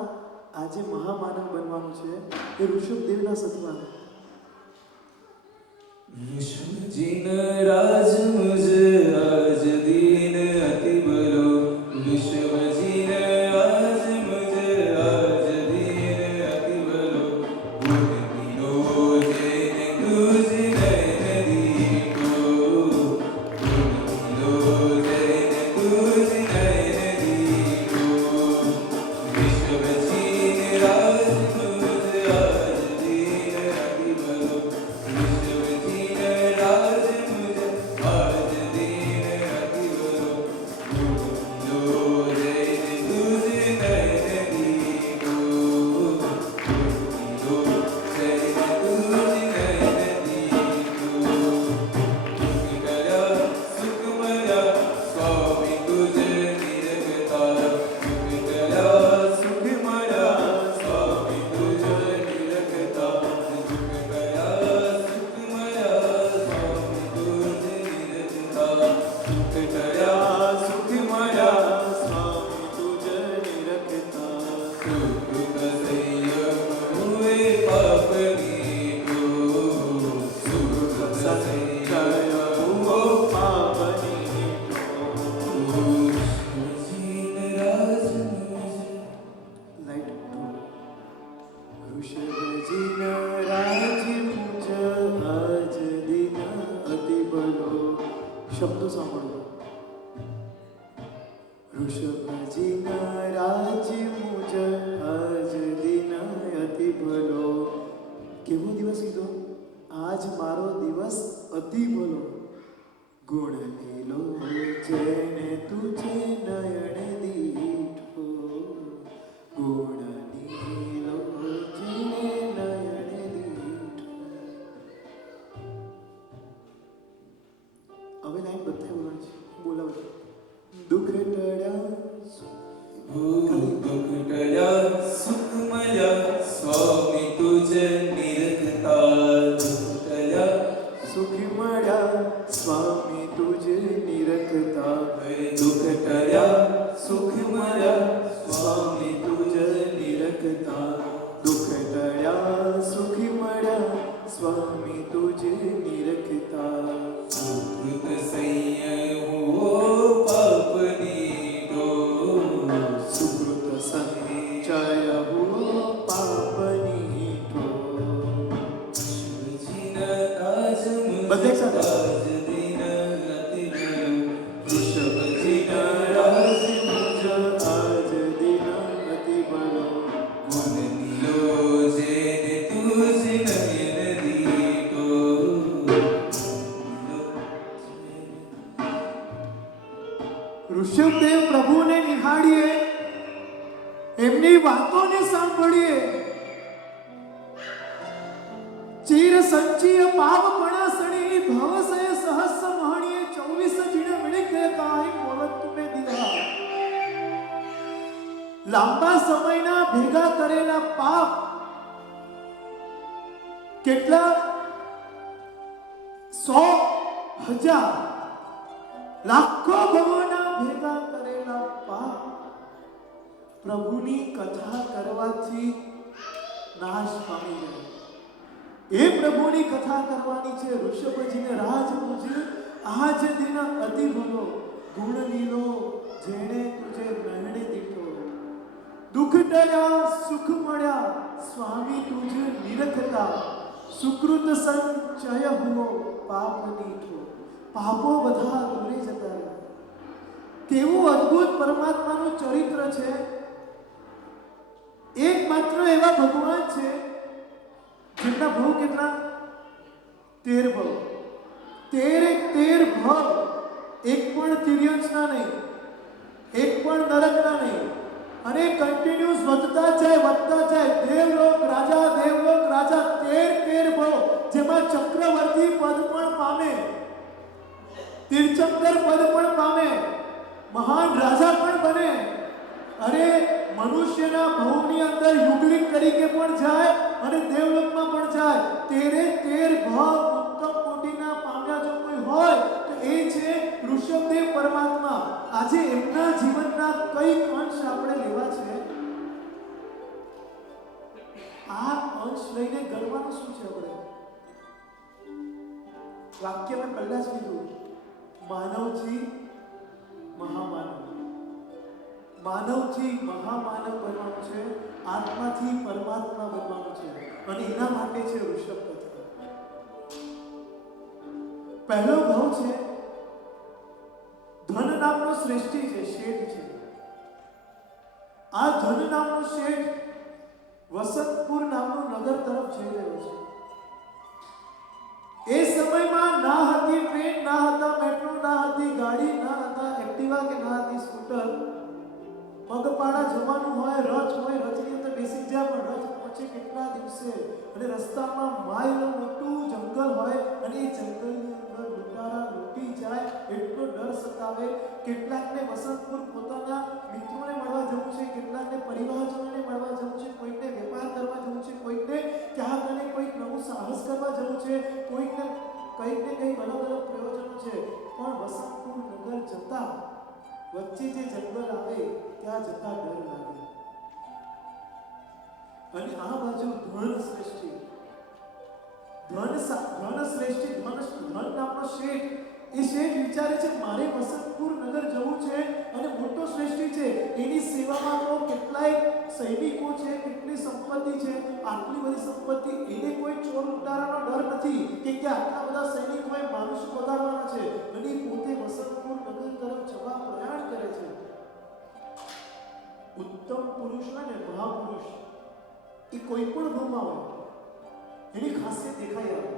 આજે મહામાનવ બનવાનું છે. એ ઋષભદેવના સત્વા. ऋषभजिन राज मुझ आज दीन अति बलो, ऋषभजिन राज मुझ आज दीन अति बलो, गुण विनोदे तुझ नयन दीको, गुण विनोदे तुझ नयन दीको, ऋषभजिन राज मुझ आज दीन अति बलो, ऋषभजिन राज मुझ आज दिन अति भलो शब्दों सांभळो ऋषभजिन राज मुझ आज दिन अति भलो केवो दिवस कीधो आज मारो दिवस अति भलो गुण नीलो जेने तुझे नयन दीठो गुण नीलो जेने नयन दीठो હવે લાઈન બતાવી બોલાવજો દુઃખ ટળ્યા दुख टळ्या सुख मळ्या स्वामी तुझे निरखता दुख टळ्या સુખ મળ્યા સ્વામી તુજે નિરખતા दुख टळ्या સુખ મળ્યા સ્વામી તુજે નિરખતા દુઃખ ટળ્યા સુખ મળ્યા સ્વામી તુજે નિરખતા सुकृत संयम हो पापनी तो સુકૃત સંચય હો પાપની ઠો शिवजीन आज બધે એક સાથે. आज दिन अति भलो ऋषभजिन राज मुझ आज दिन अति भलो गुण नीलो जेने तुझे नयन दीठो ઋષભદેવ પ્રભુને નિહાળીએ એમની વાતોને સાંભળીએ ચીર સંચીય પાપ પણાસણી ભવસય સહસ્ર મહણીએ 24 જીણ મિણી કે કાઈ મોરત તુમે દીધા લાંબા સમયના ભેગા કરેલા પાપ કેટલા 100,000 લાખો ભવોના ભેગા કરેલા પાપ પ્રભુની કથા કરવાથી નાશ પામી જાય એ પ્રભુની કથા કરવાની છે ઋષભજીને રાજ મુજ આજ દિન અતિ ભલો ગુણ લીલો જેણે તુજે નયણે દીઠો દુઃખ ટળ્યા સુખ મળ્યા સ્વામી તુજ નિરખતા સુકૃત સંચય હુઓ પાપ દીઠો પાપો બધા દૂરે જતા રહ્યા કેવું અદ્ભુત પરમાત્માનું ચરિત્ર છે એકમાત્ર એવા ભગવાન છે જેમના ભવ કેટલા 13 ભવ 13 ભવ એક પણ તિર્યંશના નહીં એક પણ નરકના નહીં અને કન્ટિન્યુઅસ વધતા જાય દેવલોક રાજા 13 ભવ જેમાં ચક્રવર્તી પદ પણ પામે તીર્થંકર પદ પણ પામે મહાન રાજા પણ બને અરે મનુષ્યના ભવની અંદર યુગલિક તરીકે પણ જાય અને દેવલોકમાં પણ જાય 13 ભાવ ઉત્તમ કોટીના પામ્યા જો કોઈ હોય તો એ છે ઋષભદેવ પરમાત્મા આજે એમના જીવનના કઈ અંશ આપણે લેવા છે આ અંશ લઈને ગર્વનું શું છે આપણે વાક્ય મેં પહેલા જ કીધું માનવથી મહામાનવ માનવથી મહામાનવ બનવાનું છે આત્માથી પરમાત્મા બનવાનું છે અને એના માટે છે ઋષભ કથા પહેલો ભાવ છે ધન નામનો શ્રેષ્ઠી છે શેઠ છે આ ધન નામનો શેઠ વસંતપુર નામનું નગર તરફ જઈ રહ્યો છે એ સમયમાં ના હતી ટ્રેન ના હતા મેટ્રો ના હતી ગાડી ના હતા એક્ટિવા કે ના હતી સ્કૂટર પગપાળા જવાનું હોય રથની અંદર બેસી જાય પણ રથ પહોંચે કેટલા દિવસે અને રસ્તામાં માઇલો મોટું જંગલ હોય અને એ જંગલની અંદર લૂંટારા લૂંટી જાય એટલો ડર સતાવે કેટલાકને વસંતપુર પોતાના મિત્રોને મળવા જવું છે કેટલાકને પરિવારજનોને મળવા જવું છે કોઈકને વેપાર કરવા જવું છે કોઈકને ક્યાંક અને કોઈક નવું સાહસ કરવા જવું છે કોઈકને કંઈક ને કંઈક અલગ અલગ પ્રયોજનો છે પણ વસંતપુર નગર જતા વચ્ચે જે જંગલ આવે ત્યાં જતા ડર લાગે અને આ બાજુ ધન શ્રેષ્ઠી નામનો શેઠ એ શેઠ વિચારે છે મારે વસંતપુર નગર જવું છે અને મોટો શ્રેષ્ઠી છે, એની સેવામાં તો કેટલાય સૈનિકો છે, કેટલી સંપત્તિ છે, આટલી બધી સંપત્તિ, એને કોઈ ચોર લૂંટારાનો ડર નથી કે આટલા બધા સૈનિકોએ માણસો વધારવાના છે, અને પોતે વસંતપુર નગર તરફ જવા પ્રયાણ કરે છે. ઉત્તમ પુરુષ હોય ને, મહાપુરુષ, એ કોઈ પણ ભાવમાં હોય એની ખાસિયત દેખાઈ આવે,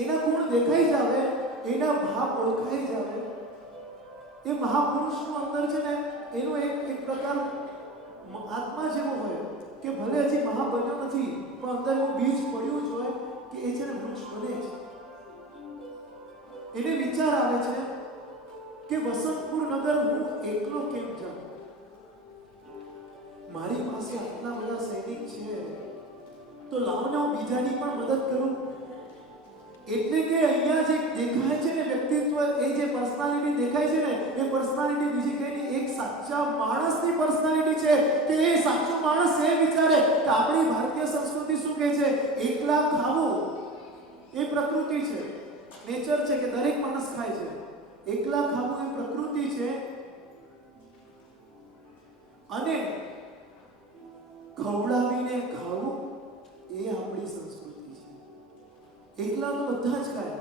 એના ગુણ દેખાઈ જ આવે, એના ભાવ ઓળખાઈ જ આવે. એ મહાપુરુષનું અંદર છે ને એનો એક પ્રકાર આત્મા જેવો હોય કે ભલે હજી મહા બન્યો નથી પણ અંદર એવું બીજ પડ્યું જ હોય કે એ છે ને વૃક્ષ બને છે. એને વિચાર આવે છે કે વસંતપુર નગર હું એકલો કેમ જાઉં, મારી પાસે આટલા બધા સૈનિક છે તો લાવને હું બીજાની પણ મદદ કરું. એટલે કે અહીંયા જે દેખાય છે ને વ્યક્તિત્વ, એ જે પર્સનાલિટી દેખાય છે ને, એ પર્સનાલિટી બીજી કઈ નહીં, એક સાચા માણસની પર્સનાલિટી છે. કે એ સાચો માણસ એ વિચારે કે આપણી ભારતીય સંસ્કૃતિ શું કહે છે, એકલા ખાવું એ પ્રકૃતિ છે, નેચર છે કે દરેક માણસ ખાય છે. એકલા ખાવું એ પ્રકૃતિ છે અને ખવડાવીને ખાવું એ આપણી સંસ્કૃતિ છે. એકલા તો બધા જ ખાય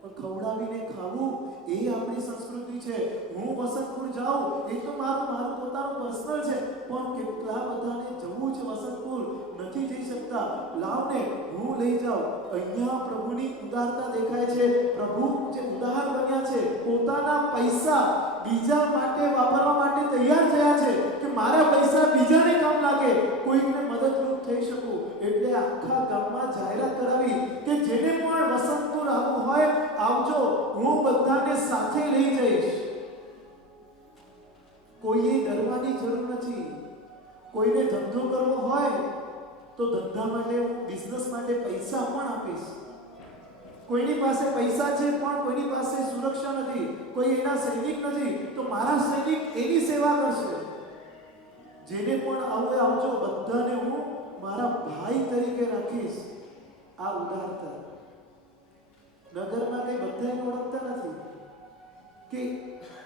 પણ ખવડાવીને ખાવું એ આપણી સંસ્કૃતિ છે. હું વસંતપુર જાઉં એ તો મારું પોતાનું પર્સનલ છે, પણ કેટલા બધાને જવું છે વસંતપુર, નથી જઈ શકતા, લાવને હું લઈ જાઉં. અહીંયા પ્રભુની ઉદારતા દેખાય છે. પ્રભુ જે ઉદાર બન્યા છે, પોતાના પૈસા બીજા માટે વાપરવા માટે તૈયાર થયા છે કે મારા પૈસા બીજાને કામ લાગે, કોઈને મદદરૂપ થઈ શકું. એટલે આખા ગામમાં જાહેરાત કરાવી કે જેને પણ વસંતપુર આવવું હોય આવજો, હું બધાને સાથે લઈ જઈશ. કોઈએ ડરવાની જરૂર નથી. કોઈને ધંધો કરવો હોય તો ધંધા માટે, બિઝનેસ માટે પૈસા પણ આપીશ. કોઈની પાસે પૈસા છે પણ કોઈની પાસે સુરક્ષા નથી, કોઈ એના સૈનિક નથી, તો મારા સૈનિક એની સેવા કરશે. જેને પણ આવું આવજો, બધાને હું મારા ભાઈ તરીકે રાખીશ. આ ઉદારતા. નગરમાં કઈ બધા એને ઓળખતા નથી કે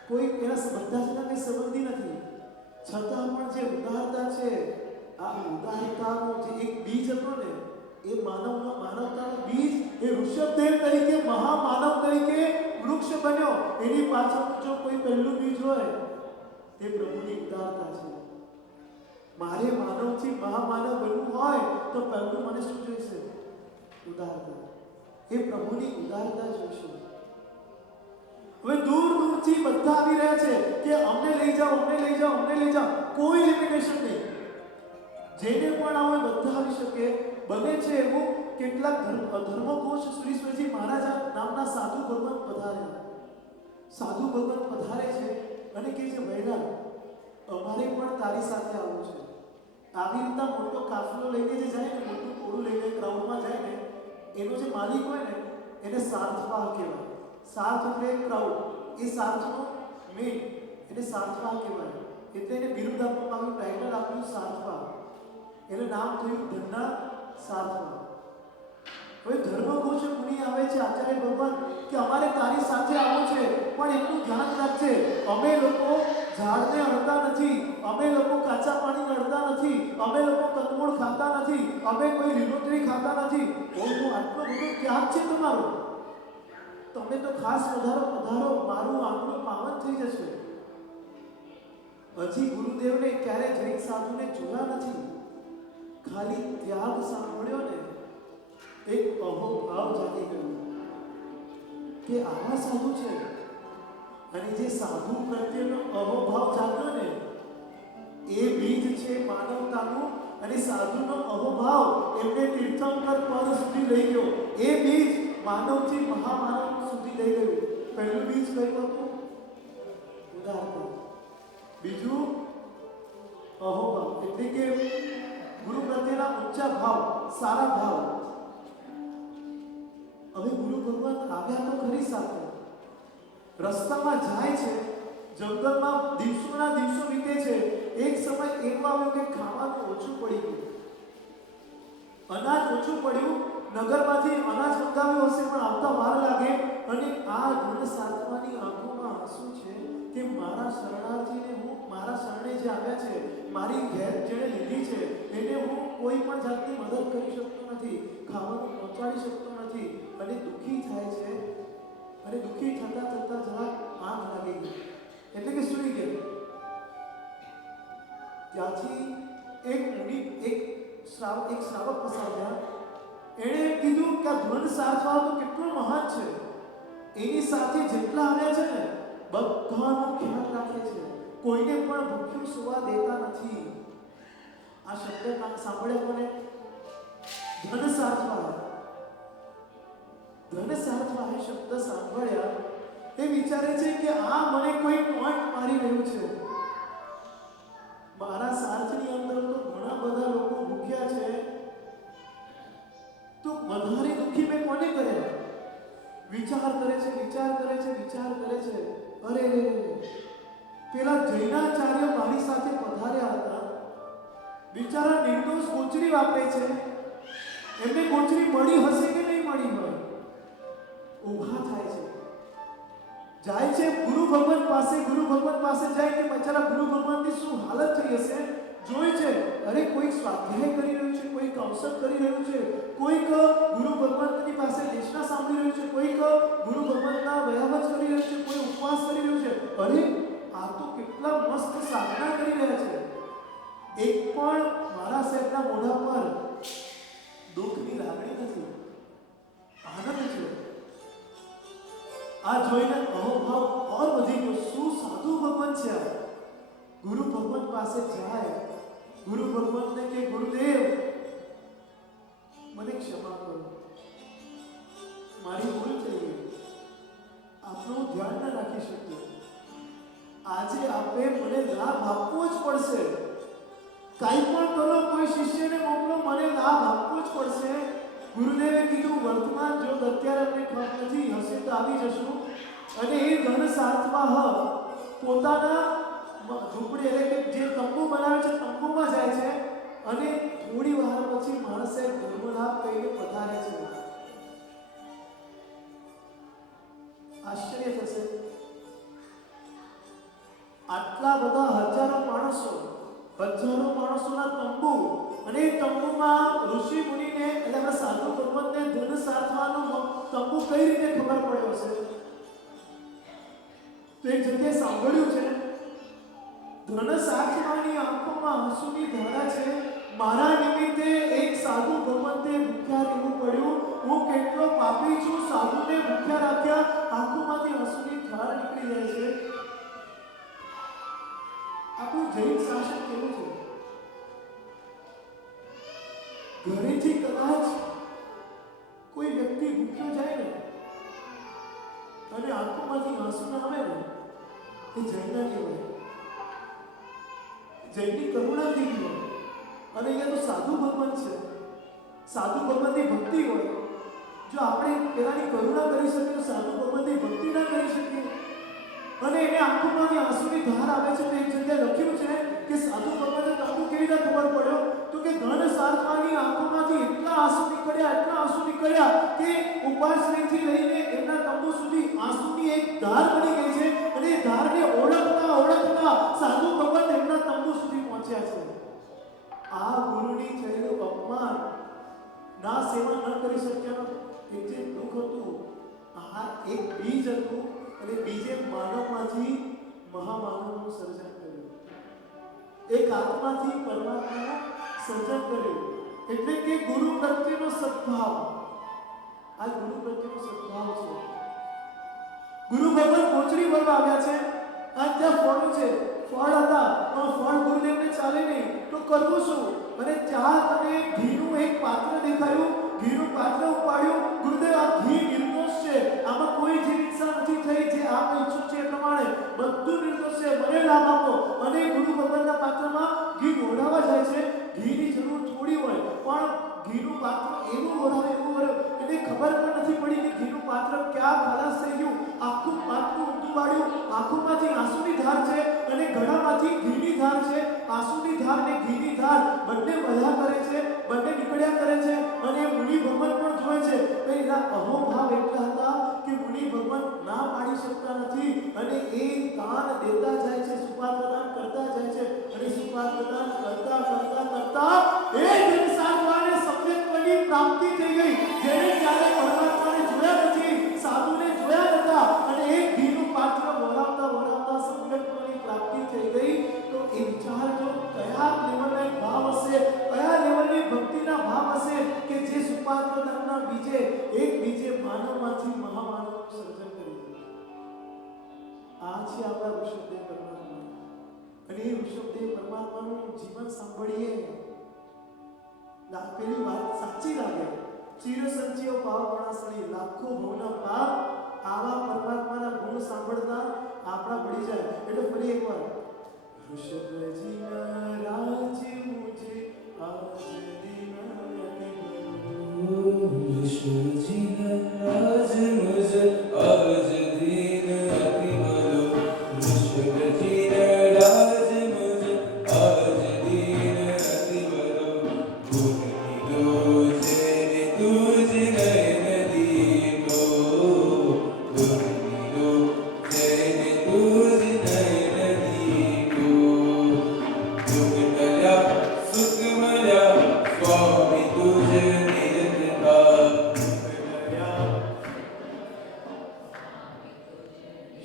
કોઈ એના બધા જ કઈ સંબંધી નથી, છતાં પણ જે ઉદારતા છે, આ ઉદારતાનો જે એક બીજ હતો ને, એ માનવતાનો બીજ એ ઋષભદેવ તરીકે, મહામાનવ તરીકે વૃક્ષ બન્યો. એની પાછળ જો કોઈ પહેલું બીજ હોય તે પ્રભુની ઉદારતા છે. મારે માનવથી મહામાનવ બનવું હોય તો પહેલું મને શું જોઈશે? ઉદારતા. એ પ્રભુની ઉદારતા જોઈશું. હવે દૂર દૂરથી બધા આવી રહ્યા છે કે અમને લઈ જાઓ, અમને લઈ જાઓ, અમને લઈ જાઓ. કોઈ લિમિટેશન નહીં, જેને પણ આવે બધા આવી શકે. બને છે એવું કેટલાક ધર્મઘોષ શ્રી શ્રીજી મહારાજ નામના સાધુ ભગવાન પધાર્યા. સાધુ ભગવાન પધારે છે અને કહે છે વૈરા, અમારે પણ તારી સાથે આવવું છે. આવી રીતના મોટો કાફલો લઈને જે જાય ને, મોટું ટોળું લઈને ક્રાઉડમાં જાય ને, એનો જે માલિક હોય ને એને સાર્થવાહ કહેવાય. સાર્થ એટલે ક્રાઉડ, એ સાર્થનો મેન, એને સાર્થવાહ કહેવાય. એટલે એને બિરુદ આપવામાં આવ્યું, ટાઇટલ આપ્યું સાર્થવાહ. એટલે નામ થયું ધનના સાર્થવાહ. હવે ધર્મઘોષ મુનિ આવે છે, આચાર્ય ભગવાન, કે અમારે તારી સાથે આવવું છે, પણ એટલું ધ્યાન રાખજે, અમે લોકો ઝાડને અડતા નથી, અમે લોકો કાચા પાણીને અડતા નથી, અમે લોકો કંદમૂળ ખાતા નથી, અમે કોઈ લીલોતરી ખાતા નથી. આટલો બધો ત્યાગ છે તમારો, તમે તો ખાસ પધારો, મારું આંગણું પાવન થઈ જશે. હજી ગુરુદેવને ક્યારે જૈન સાધુને જોયા નથી, ખાલી ત્યાગ સાંભળ્યો ને એક અહોભાવ જાગી ગયો કે આવા સાધુ છે. અને જે સાધુ પ્રત્યેનો અહોભાવ જાગ્યો ને, એ બીજ છે માનવતાનું. અને સાધુનો અહોભાવ એમને તીર્થંકર પદ સુધી લઈ ગયો. એ બીજ માનવથી મહામાનવ સુધી લઈ ગયું. પહેલું બીજ કયું હતું? ઉદારતા. બીજું અહોભાવ, એટલે કે ગુરુ પ્રત્યેના ઊંચા ભાવ, સારા ભાવ. હવે ગુરુ ભગવાન આવ્યા તો ખરી સાથે, રસ્તામાં જાય છે, જંગલમાં દિવસોના દિવસો વીતે છે. એક સમય એવો આવ્યો કે ખાવાનું ઓછું પડી ગયું, અનાજ ઓછું પડ્યું. નગરમાંથી અનાજ મંગાવ્યું હશે પણ આવતા વાર લાગે. અને આ ધન સાધવાની આંખોમાં આંસુ છે કે મારા શરણાર્થીને હું મારા શરણે જે આવ્યા છે, મારી ઘેર જેણે લીધી છે એને હું કોઈ પણ જાતની મદદ કરી શકતો નથી, ખાવાનું પહોંચાડી શકતો નથી અને દુઃખી થાય છે. અને દુઃખી થતા થતા જરા આંખ લાગી ગઈ એટલે કે સૂઈ ગયો. ત્યાંથી એક શ્રાવક પસાર થયા. એણે કીધું કે આ ધન સાધવાનો કેટલો મહાન છે, એની સાથે જેટલા આવ્યા છે ને બધાનો ખ્યાલ રાખે છે, કોઈને પણ ભૂખ્યું સુવા દેતા નથી. આ શબ્દ સાંભળ્યા કોને? ધન સાધવા. ધન સાધવા એ શબ્દ સાંભળ્યા એ વિચારે છે કે આ મને કોઈ ટોન્ટ મારી રહ્યું છે. મારા સાર્થની અંદર તો ઘણા બધા લોકો ભૂખ્યા છે, તો વધારે દુઃખી મેં કોને કર્યા? વિચાર કરે છે. અરે પેલા જૈનાચાર્ય મારી સાથે પધાર્યા હતા, બિચારા નિર્દોષ ગોચરી વાપરે છે, એમને ગોચરી મળી હશે કે નહીં મળી હોય. ઊભા થાય છે, જાય છે ગુરુ ભગવાન પાસે જાય કે બચારા ગુરુ ભગવાનની શું હાલત થઈ હશે. જોઈ છે, અરે કોઈક સ્વાધ્યાય કરી રહ્યું છે, કોઈક અવસર કરી રહ્યું છે, કોઈક ગુરુ ભગવાનની પાસે દેશના સાંભળી રહ્યું છે, કોઈક ગુરુ ભગવાનના વયાવત કરી રહ્યું છે, કોઈ ઉપવાસ કરી રહ્યું છે. અરે આ તો કેટલા મસ્ત સાધના કરી રહ્યા છે. એક પણ મારા સાહેબના મોઢા પર દુઃખની લાગણી નથી, આનંદ છે. આ જોઈને અહોભાવ ઓર વધી ગયો. શું સાધુ ભગવાન છે આ! ગુરુ ભગવાન પાસે જાય, ગુરુ ભગવાનને કે ગુરુદેવ મને ક્ષમા કરો, મારી ભૂલ થઈ ગઈ, આપનું ધ્યાન ન રાખી શક્યો, આજે આપે મને લાભ આપવો જ પડશે. કાંઈ પણ કરો, કોઈ શિષ્યને મોકલો, મને લાભ આપવો જ પડશે. ગુરુદેવે કીધું વર્તમાન જો અત્યારે અમને ખબર નથી, હશે તો આવી જશું. અને એ ધન સાર્થમાં પોતાના ઝૂંપડી એટલે કે જે તંબુ બનાવે છે તંબુમાં જાય છે અને થોડી વાર પછી માણસે ધર્મલાભ કહીને પધારે છે. આશ્ચર્ય થશે, આટલા બધા હજારો માણસોના તંબુ, અને એ તંબુમાં ઋષિ મુનિને એટલે આપણા સાધુ ભગવાનને ધન સાધવાનું તંબુ કઈ રીતે ખબર પડ્યો હશે? તો એક જગ્યાએ સાંભળ્યું છે, ધન સાધવાની આંખોમાં આંસુની ધારા છે, મારા નિમિત્તે એક સાધુ ભગવાનને ભૂખ્યા રહેવું પડ્યું, હું કેટલો પાપી છું, સાધુને ભૂખ્યા રાખ્યા, આંખોમાંથી આંસુની ધાર નીકળી જાય છે. આપણું જૈન શાસન કેવું છે? ઘરેથી કદાચ કોઈ વ્યક્તિ ભૂખ્યો જાય ને અને આંખોમાંથી આંસુ ના આવે ને, એ જૈનના કહેવાય, જૈનની કરુણા કેવી હોય. અને અહીંયા તો સાધુ ભગવાન છે, સાધુ ભગવાનની ભક્તિ હોય. જો આપણે પેલાની કરુણા કરી શકીએ તો સાધુ ભગવાનની ભક્તિ ના કરી શકીએ. અને એને આંખોમાંથી આંસુની ધાર આવે છે. તો એક જગ્યાએ લખ્યું છે કે સાધુ ભગવાનને તંબુ કેવી રીતે ખબર પડ્યો? તો કે ધન સાધવાની આંખોમાંથી એટલા આંસુ નીકળ્યા કે ઉપાશ્રયથી લઈને એમના તંબુ સુધી આંસુની એક ધાર બની ગઈ છે. અને એ ધારને ઓળખતા સાધુ ભગવાન એમના તંબુ સુધી પહોંચ્યા છે. આ ગુરુની થયેલું અપમાન ના સેવા ન કરી શક્યાનો એક જે દુઃખ હતું, આ એક બીજ હતું અને બીજે માનવમાંથી મહામાનવનું સર્જન કર્યું, એક આત્માથી પરમાત્માનું સર્જન કર્યું. એટલે કે ગુરુ પ્રત્યેનો સદભાવ, આ ગુરુ પ્રત્યેનો સદભાવ છે. ગુરુ ભગવાન ગોચરી ભરવા આવ્યા છે, આ ત્યાં ફળ છે, ફળ હતા પણ ફળ ગુરુદેવને ચાલે નહીં, તો કરવું શું? અને ચા અને ઘીનું એક પાત્ર દેખાયું, ઘીનું પાત્ર ઉપાડ્યું. ગુરુદેવ આ ઘી નિર્દોષ છે, આમાં કોઈ જીવિકા નથી થઈ, જે આપ ઈચ્છો છે એ પ્રમાણે બધું નિર્દોષ છે, મને લાભ આપો. અને ગુરુ ભગવાનના પાત્રમાં ઘી ઓઢાવા જાય છે. ઘીની જરૂર થોડી હોય પણ ઘીનું પાત્ર એવું ઓઢાવે એને ખબર પણ નથી પડી કે ઘીનું પાત્ર ક્યાં ખલાસ થઈ ગયું. આખું પાત્રું ઊંધું વાળ્યું, આંખોમાંથી આંસુની ધાર છે અને ગળામાંથી ઘીની ધાર છે. આંસુની ધાર ને ઘીની ધાર બંને વહ્યા કરે છે, બંને નીકળ્યા કરે છે. અને મુનિ ભગવાન પણ જોવે છે. એના અહોભાવ એટલા હતા કે મુનિ ભગવાન એક બીજે માનવમાંથી મહામાનવનું સર્જન કર્યું. આ છે આપણા ઋષભદેવ પરમાત્મા. અને એ ઋષભદેવ પરમાત્માનું જીવન સાંભળીએ પેલી વાત સાચી લાગે. ચિર સંચિયો પાપ પણાસણી, લાખો ભવના પાપ આવા પરમાત્માના ગુણ સાંભળતા આપણા પડી જાય. એટલે ફરી એકવાર ઋષભજીના રાજ મુજે આજ દિન ऋषिजीना राज मुझ आज दिन अति बलो ऋषिजीना राज मुझ आज दिन अति बलो गुण लो जेने तुझ नयन दीपो गुण लो जेने तुझ नयन दीपो दुख टल्या सुख मल्या स्वामी तुझे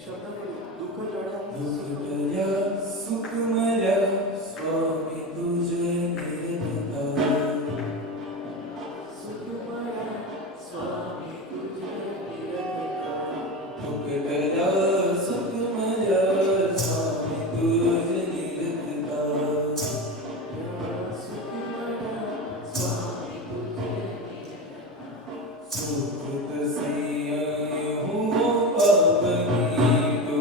શબ્દ દુઃખ ટળ્યા दुःखटल्या सुखमल्या स्वामी तुझे निर्मला સુખમય સ્વામી તુજે નિરખતા. दुःखटल्या सुखमल्या स्वामी तुझे निर्मला सुकृत संयम हो पावनी तो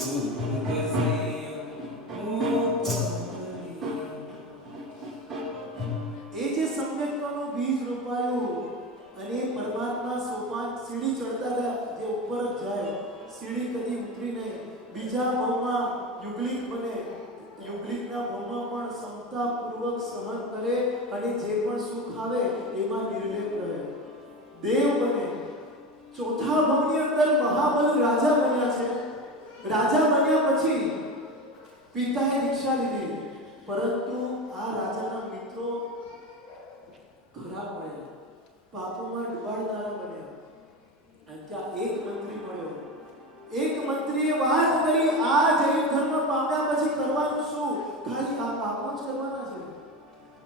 सुकृत संयम हो पावनी એ જે સમ્યક્તાનું બીજ રોપાયું અને એ પરમાત્મા સોપાન સીડી ચડતા ગયા, જે ઉપર જ જાય, સીડી કદી ઉતરી નહીં. બીજા ભાવમાં યુગલિક બને, યુગલિકના ભાવમાં પણ સમતાપૂર્વક સહન કરે અને જે પણ સુખ આવે એમાં નિર્લેપ રહે, દેવ બને. ચોથા ભાવની અંદર મહાબલ રાજા બન્યા છે. રાજા બન્યા પછી પિતાએ દીક્ષા લીધી, પરંતુ આ રાજાના મિત્રો ખરાબ બન્યા, પાપોમાં ડુબાડનારા બન્યા. અને ત્યાં એક મંત્રી મળ્યો. એક મંત્રીએ વાત કરી, આ જૈન ધર્મ પામ્યા પછી કરવાનું શું? ખાલી આ પાપો જ કરવાના છે.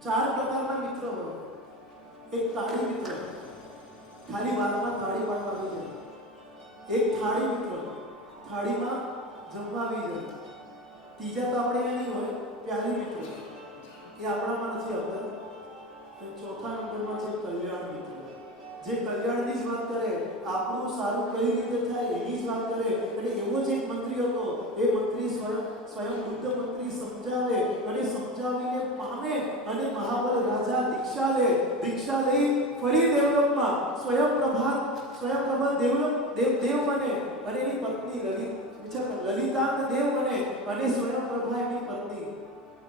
4 પ્રકારના મિત્ર હોય. એક તાળી મિત્ર, ખાલી વાતમાં તાળી પાડવા આવી જાય. એક થાળી મિત્ર, થાળીમાં જમવા આવી જાય. ત્રીજા તો આપણે અહીંયા નહીં હોય, પ્યાલી મિત્ર, એ આપણામાં નથી આવતા. અને ચોથા નંબરમાં છે કલ્યાણ મિત્ર, જે કલ્યાણની જ વાત કરે, આપણું સારું કઈ રીતે થાય એની જ વાત કરે. અને એવો જ એક મંત્રી હતો. એ મંત્રી સ્વયં બુદ્ધ મંત્રી સમજાવે અને સમજાવીને પામે અને મહાબળ રાજા દીક્ષા લે. દીક્ષા લઈ ફરી દેવલોકમાં સ્વયંપ્રભા દેવ બને અને એની પત્ની લલિતાંત દેવ બને અને સ્વયંપ્રભા એની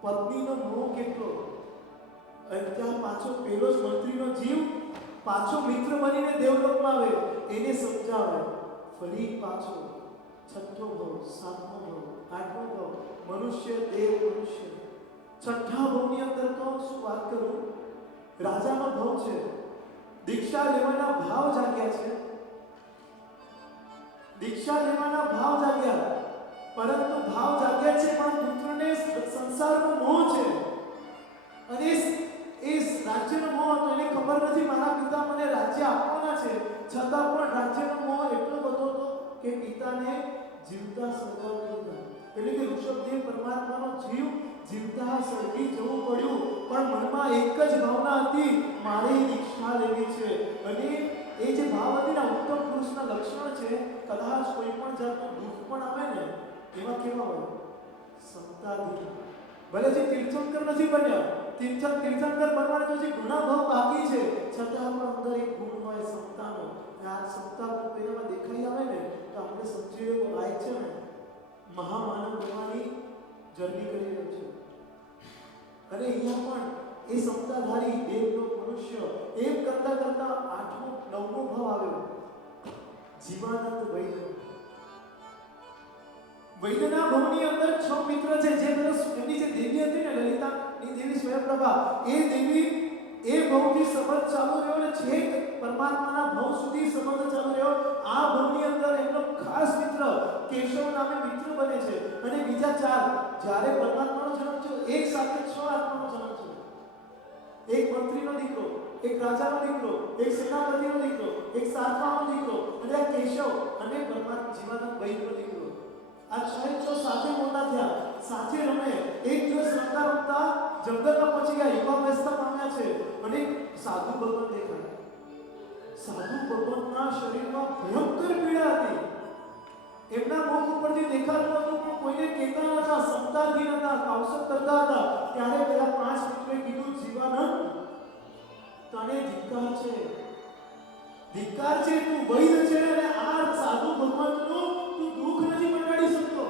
પત્નીનો મોહ કેટલો. અને ત્યાં પાછો પેલો જ મંત્રીનો જીવ પાછો મિત્ર બનીને દેવલોકમાં આવે, એને સમજાવે. ફરી પાછો છઠ્ઠો ભાવ, સાતમો ભાવ, આઠમો ભાવ, મનુષ્ય દેવ મનુષ્ય. છઠ્ઠા ભાવની અંદર તો શું વાત કરું, રાજાનો ભાવ છે. દીક્ષા લેવાના ભાવ જાગ્યા છે, દીક્ષા લેવાના ભાવ જાગ્યા, પરંતુ ભાવ જાગ્યા છે પણ પુત્રને સંસારનો મોહ છે. અને એ રાજ્યનો મોહ હતો. એને ખબર નથી મારા પિતા મને રાજ્ય આપવાના છે, છતાં પણ રાજ્યનો મોહ એટલો બધો હતો કે પિતાને જીવતા સળગાવી દીધા. એટલે કે ઋષભદેવ પરમાત્માનો જીવ જીવતા સળગી જવું પડ્યું. પણ મનમાં એક જ ભાવના હતી, મારે દીક્ષા લેવી છે. અને એ જે ભાવ હતી ને, ઉત્તમ પુરુષના લક્ષણ છે. કદાચ કોઈ પણ જાતનું દુઃખ પણ આવે ને, એમાં કેવા હોય? સમતાથી. ભલે જે તીર્થંકર નથી બન્યા, તીર્થંકર બનવાના તો જે ગુણા ભાવ બાકી છે, છતાં પણ અંદર એક ગુણ હોય સમતાનો. આ સમતા ગુણ પહેલામાં દેખાઈ આવે ને તો આપણે સમજી લેવું, આ છે ને મહામાનવ બનવાની જર્ની કરી રહ્યો છે. અને અહીંયા પણ એ સમતાધારી દેવનો મનુષ્ય એમ કરતા કરતા 8મો 9મો ભાવ આવ્યો, જીવાનંદ વૈદ્ય. વૈદ્યના ભાવની અંદર 6 મિત્ર છે. જે એમની જે દેવી હતી ને, લલિતાની દેવી સ્વયંપ્રભા, એ દેવી એ ભાવથી સંબંધ ચાલુ રહ્યો અને છેક પરમાત્માના ભાવ સુધી સંબંધ ચાલુ રહ્યો. આ ભાવની અંદર એમનો ખાસ મિત્ર કેશવ નામે મિત્ર બને છે. અને બીજા 4, જ્યારે પરમાત્માનો જન્મ થયો એક સાથે 6 આત્માનો જન્મ થયો. એક મંત્રીનો દીકરો, એક રાજાનો દીકરો, એક સેનાપતિનો દીકરો, એક સાતમાનો દીકરો અને આ કેશવ અને બ્રહ્મા જીવાનંદ બૈરનો દીકરો. આ છ સાથે મોટા થયા, સાથે રમે. એક દિવસ રમતા રમતા જંગલમાં પહોંચી ગયા, યુવાવસ્થા પામ્યા છે અને સાધુ ભગવાન દેખાયા. સાધુ ભગવાનના શરીરમાં ભયંકર પીડા હતી. એમના મુખ ઉપરથી દેખાતું હતું પણ કોઈને કહેતા નતા, સમતાથી નતા, કૌશલ કરતા હતા. ત્યારે પેલા 5 મિત્રોએ કીધું, જીવાનંદ, તને ધિક્કાર છે, તું વૈદ છે અને આ સાધુ ભગવાનનું તું દુઃખ નથી મટાડી શકતો.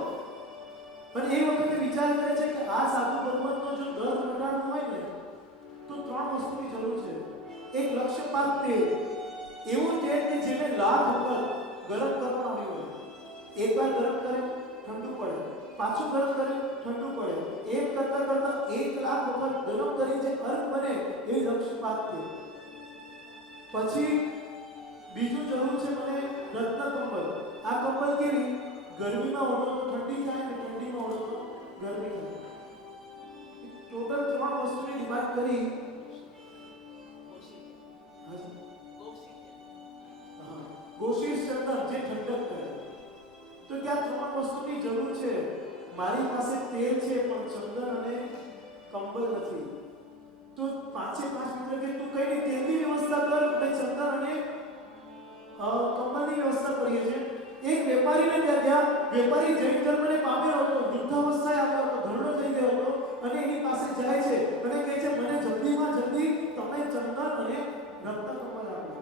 પણ એ વખતે વિચાર કરે છે કે આ સાધુ ભગવાનનો જો દર્દ મટાડવું હોય ને તો 3 વસ્તુની જરૂર છે. એક લક્ષ્યપાત તેલ, એવું તેલ કે જેને લાખ વખત ગરમ કરવામાં આવ્યું હોય. એકવાર ગરમ કરે ઠંડુ પડે, પાછું ગરમ કરે ઠંડુ પડે, એક કરતા 1 લાખ વખત ગરમ કરી જે અર્ક બને એ લક્ષ્યપાત તેલ. પછી બીજું જરૂર છે મને રત્ન કંબલ. આ કંબલ કેવી? ગરમીમાં ઓઢો તો ઠંડી થાય ને ઠંડીમાં ઓઢો તો ગરમી થાય. ટોટલ 3 વસ્તુની ડિમાન્ડ કરી. ગોશીશ ચંદન જે ઠંડક કરે. તો ત્યાં 3 વસ્તુની જરૂર છે. મારી પાસે તેલ છે પણ ચંદન અને કંબલ નથી. તો 5 મિત્ર કે તું કઈ નહીં, તેલની વ્યવસ્થા કર, અને ચંદન અને કંબલની વ્યવસ્થા કરીએ છીએ. એક વેપારીને ત્યાં ગયા. વેપારી જૈન ધર્મને પામ્યો હતો, વૃદ્ધાવસ્થાએ આવ્યો હતો, ઘરડો થઈ ગયો હતો અને એની પાસે જાય છે અને કહે છે, મને જલ્દીમાં જલ્દી તમે ચંદન અને રત્ન કંબલ આપો.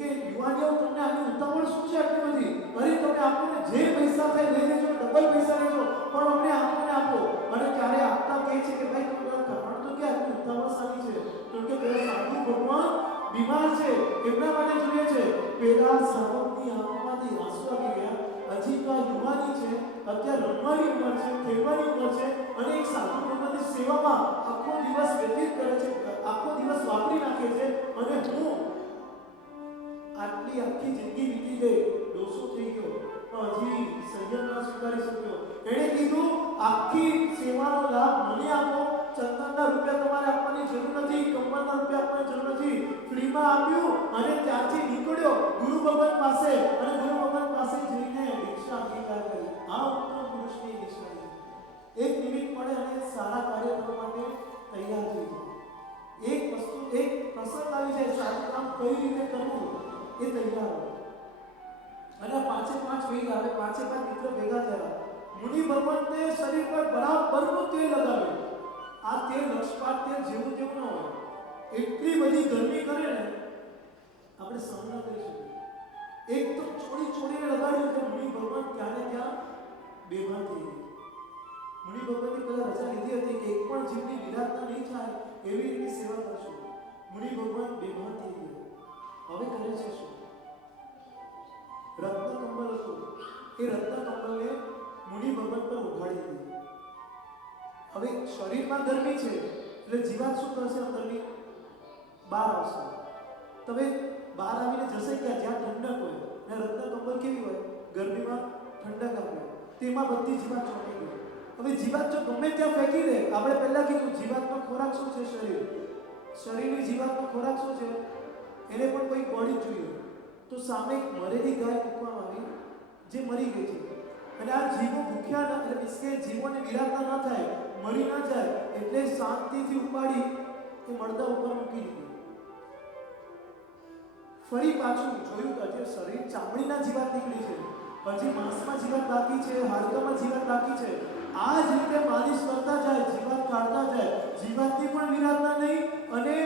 કે યુવાનીઓ, તમને આની ઉતાવળ શું છે આટલી બધી? અરે તમે આપો ને, જે પૈસા થાય લઈ લેજો, ડબલ પૈસા લેજો, પણ અમને આપો ને આપો. અને ત્યારે આપતા કહે છે કે ભાઈ તમારા કારણ તો કે આટલી ઉતાવળ સારી છે? તો કે પેલા સાધુ ભગવાન બીમાર છે, એમના માટે જોઈએ છે. પેલા સર્વની આંખોમાંથી આંસુ આવી ગયા. હજી તો આ યુવાની છે, અત્યારે રમવાની ઉંમર છે, ખેલવાની ઉંમર છે અને એક સાધુ ભગવાનની સેવામાં આખો દિવસ વ્યતીત કરે છે, આખો દિવસ વાપરી નાખે છે. અને હું આટલી આખી જિંદગી વીતી ગઈ, દોષો થઈ ગયો, પણ હજી સંયમ ના સ્વીકારી શક્યો. એણે કીધું, આખી સેવાનો લાભ મને આપો, ચંદનના રૂપિયા તમારે આપવાની જરૂર નથી, કંબલના રૂપિયા આપવાની જરૂર નથી. ફ્રીમાં આપ્યું અને ત્યાંથી નીકળ્યો ગુરુ ભગવાન પાસે અને ગુરુ ભગવાન પાસે જઈને દીક્ષા અંગીકાર કરી. આ ઉત્તમ પુરુષની દીક્ષા છે. એક નિમિત્ત મળે અને સારા કાર્ય કરવા માટે તૈયાર થઈ જાય. એક વસ્તુ, એક પ્રસંગ આવી જાય, સારું કામ કઈ રીતે કરવું એ તૈયાર હોય. અને 5 ભેગા આવે, 5 મિત્રો ભેગા થયા. મુનિ ભગવાનને શરીર પર બરાબરનું તેલ લગાવ્યું. આ તેલ લક્ષપાત તેલ જેવું તેવું ન હોય. એટલી બધી ગરમી કરે ને આપણે સહન ન કરી શકીએ. એક તો છોડીને લગાડ્યું કે મુનિ ભગવાન ત્યાં બેભાન થઈ ગયા. મુનિ ભગવાનની પહેલા રજા લીધી હતી કે એક પણ જીવની વિરાટતા નહીં થાય એવી રીતે સેવા કરશો. મુનિ ભગવાન બેભાન થઈ ગયા. હવે કરે છે શું? રત્ન કંબલ હતું, એ રત્ન કંબલને મુનિ ભગવાન પર ઉઘાડી દીધી. હવે શરીરમાં ગરમી છે એટલે જીવાત શું કરશે? અંદરની બહાર આવશે. તમે બહાર આવીને જશે જ્યાં ઠંડક હોય. અને રત્ન કંબલ કેવી હોય? ગરમીમાં ઠંડક આપે. તેમાં બધી જીવાત ચોંટી ગઈ. હવે જીવાત જો ગમે ત્યાં ફેંકી દે, આપણે પહેલા કીધું જીવાતનો ખોરાક શું છે? શરીરની જીવાતનો ખોરાક શું છે? એને પણ કોઈ બોડી જોઈએ. તો સામે એક મરેલી ગાય મૂકવામાં આવી જે મરી ગઈ છે. અને આ જીવો ભૂખ્યા ન, એટલે કે જીવોને વિરાટતા ન થાય, મરી ન જાય, એટલે શાંતિથી ઉપાડી એ મળદા ઉપર મૂકી દીધી. ફરી પાછું જોયું કે જે શરીર ચામડીના જીવાત નીકળી છે, પછી માંસમાં જીવાત બાકી છે, હાડકામાં જીવાત બાકી છે. આ જ રીતે માલિશ કરતા જાય, જીવાત કાઢતા જાય, જીવાતની પણ વિરાટતા નહીં અને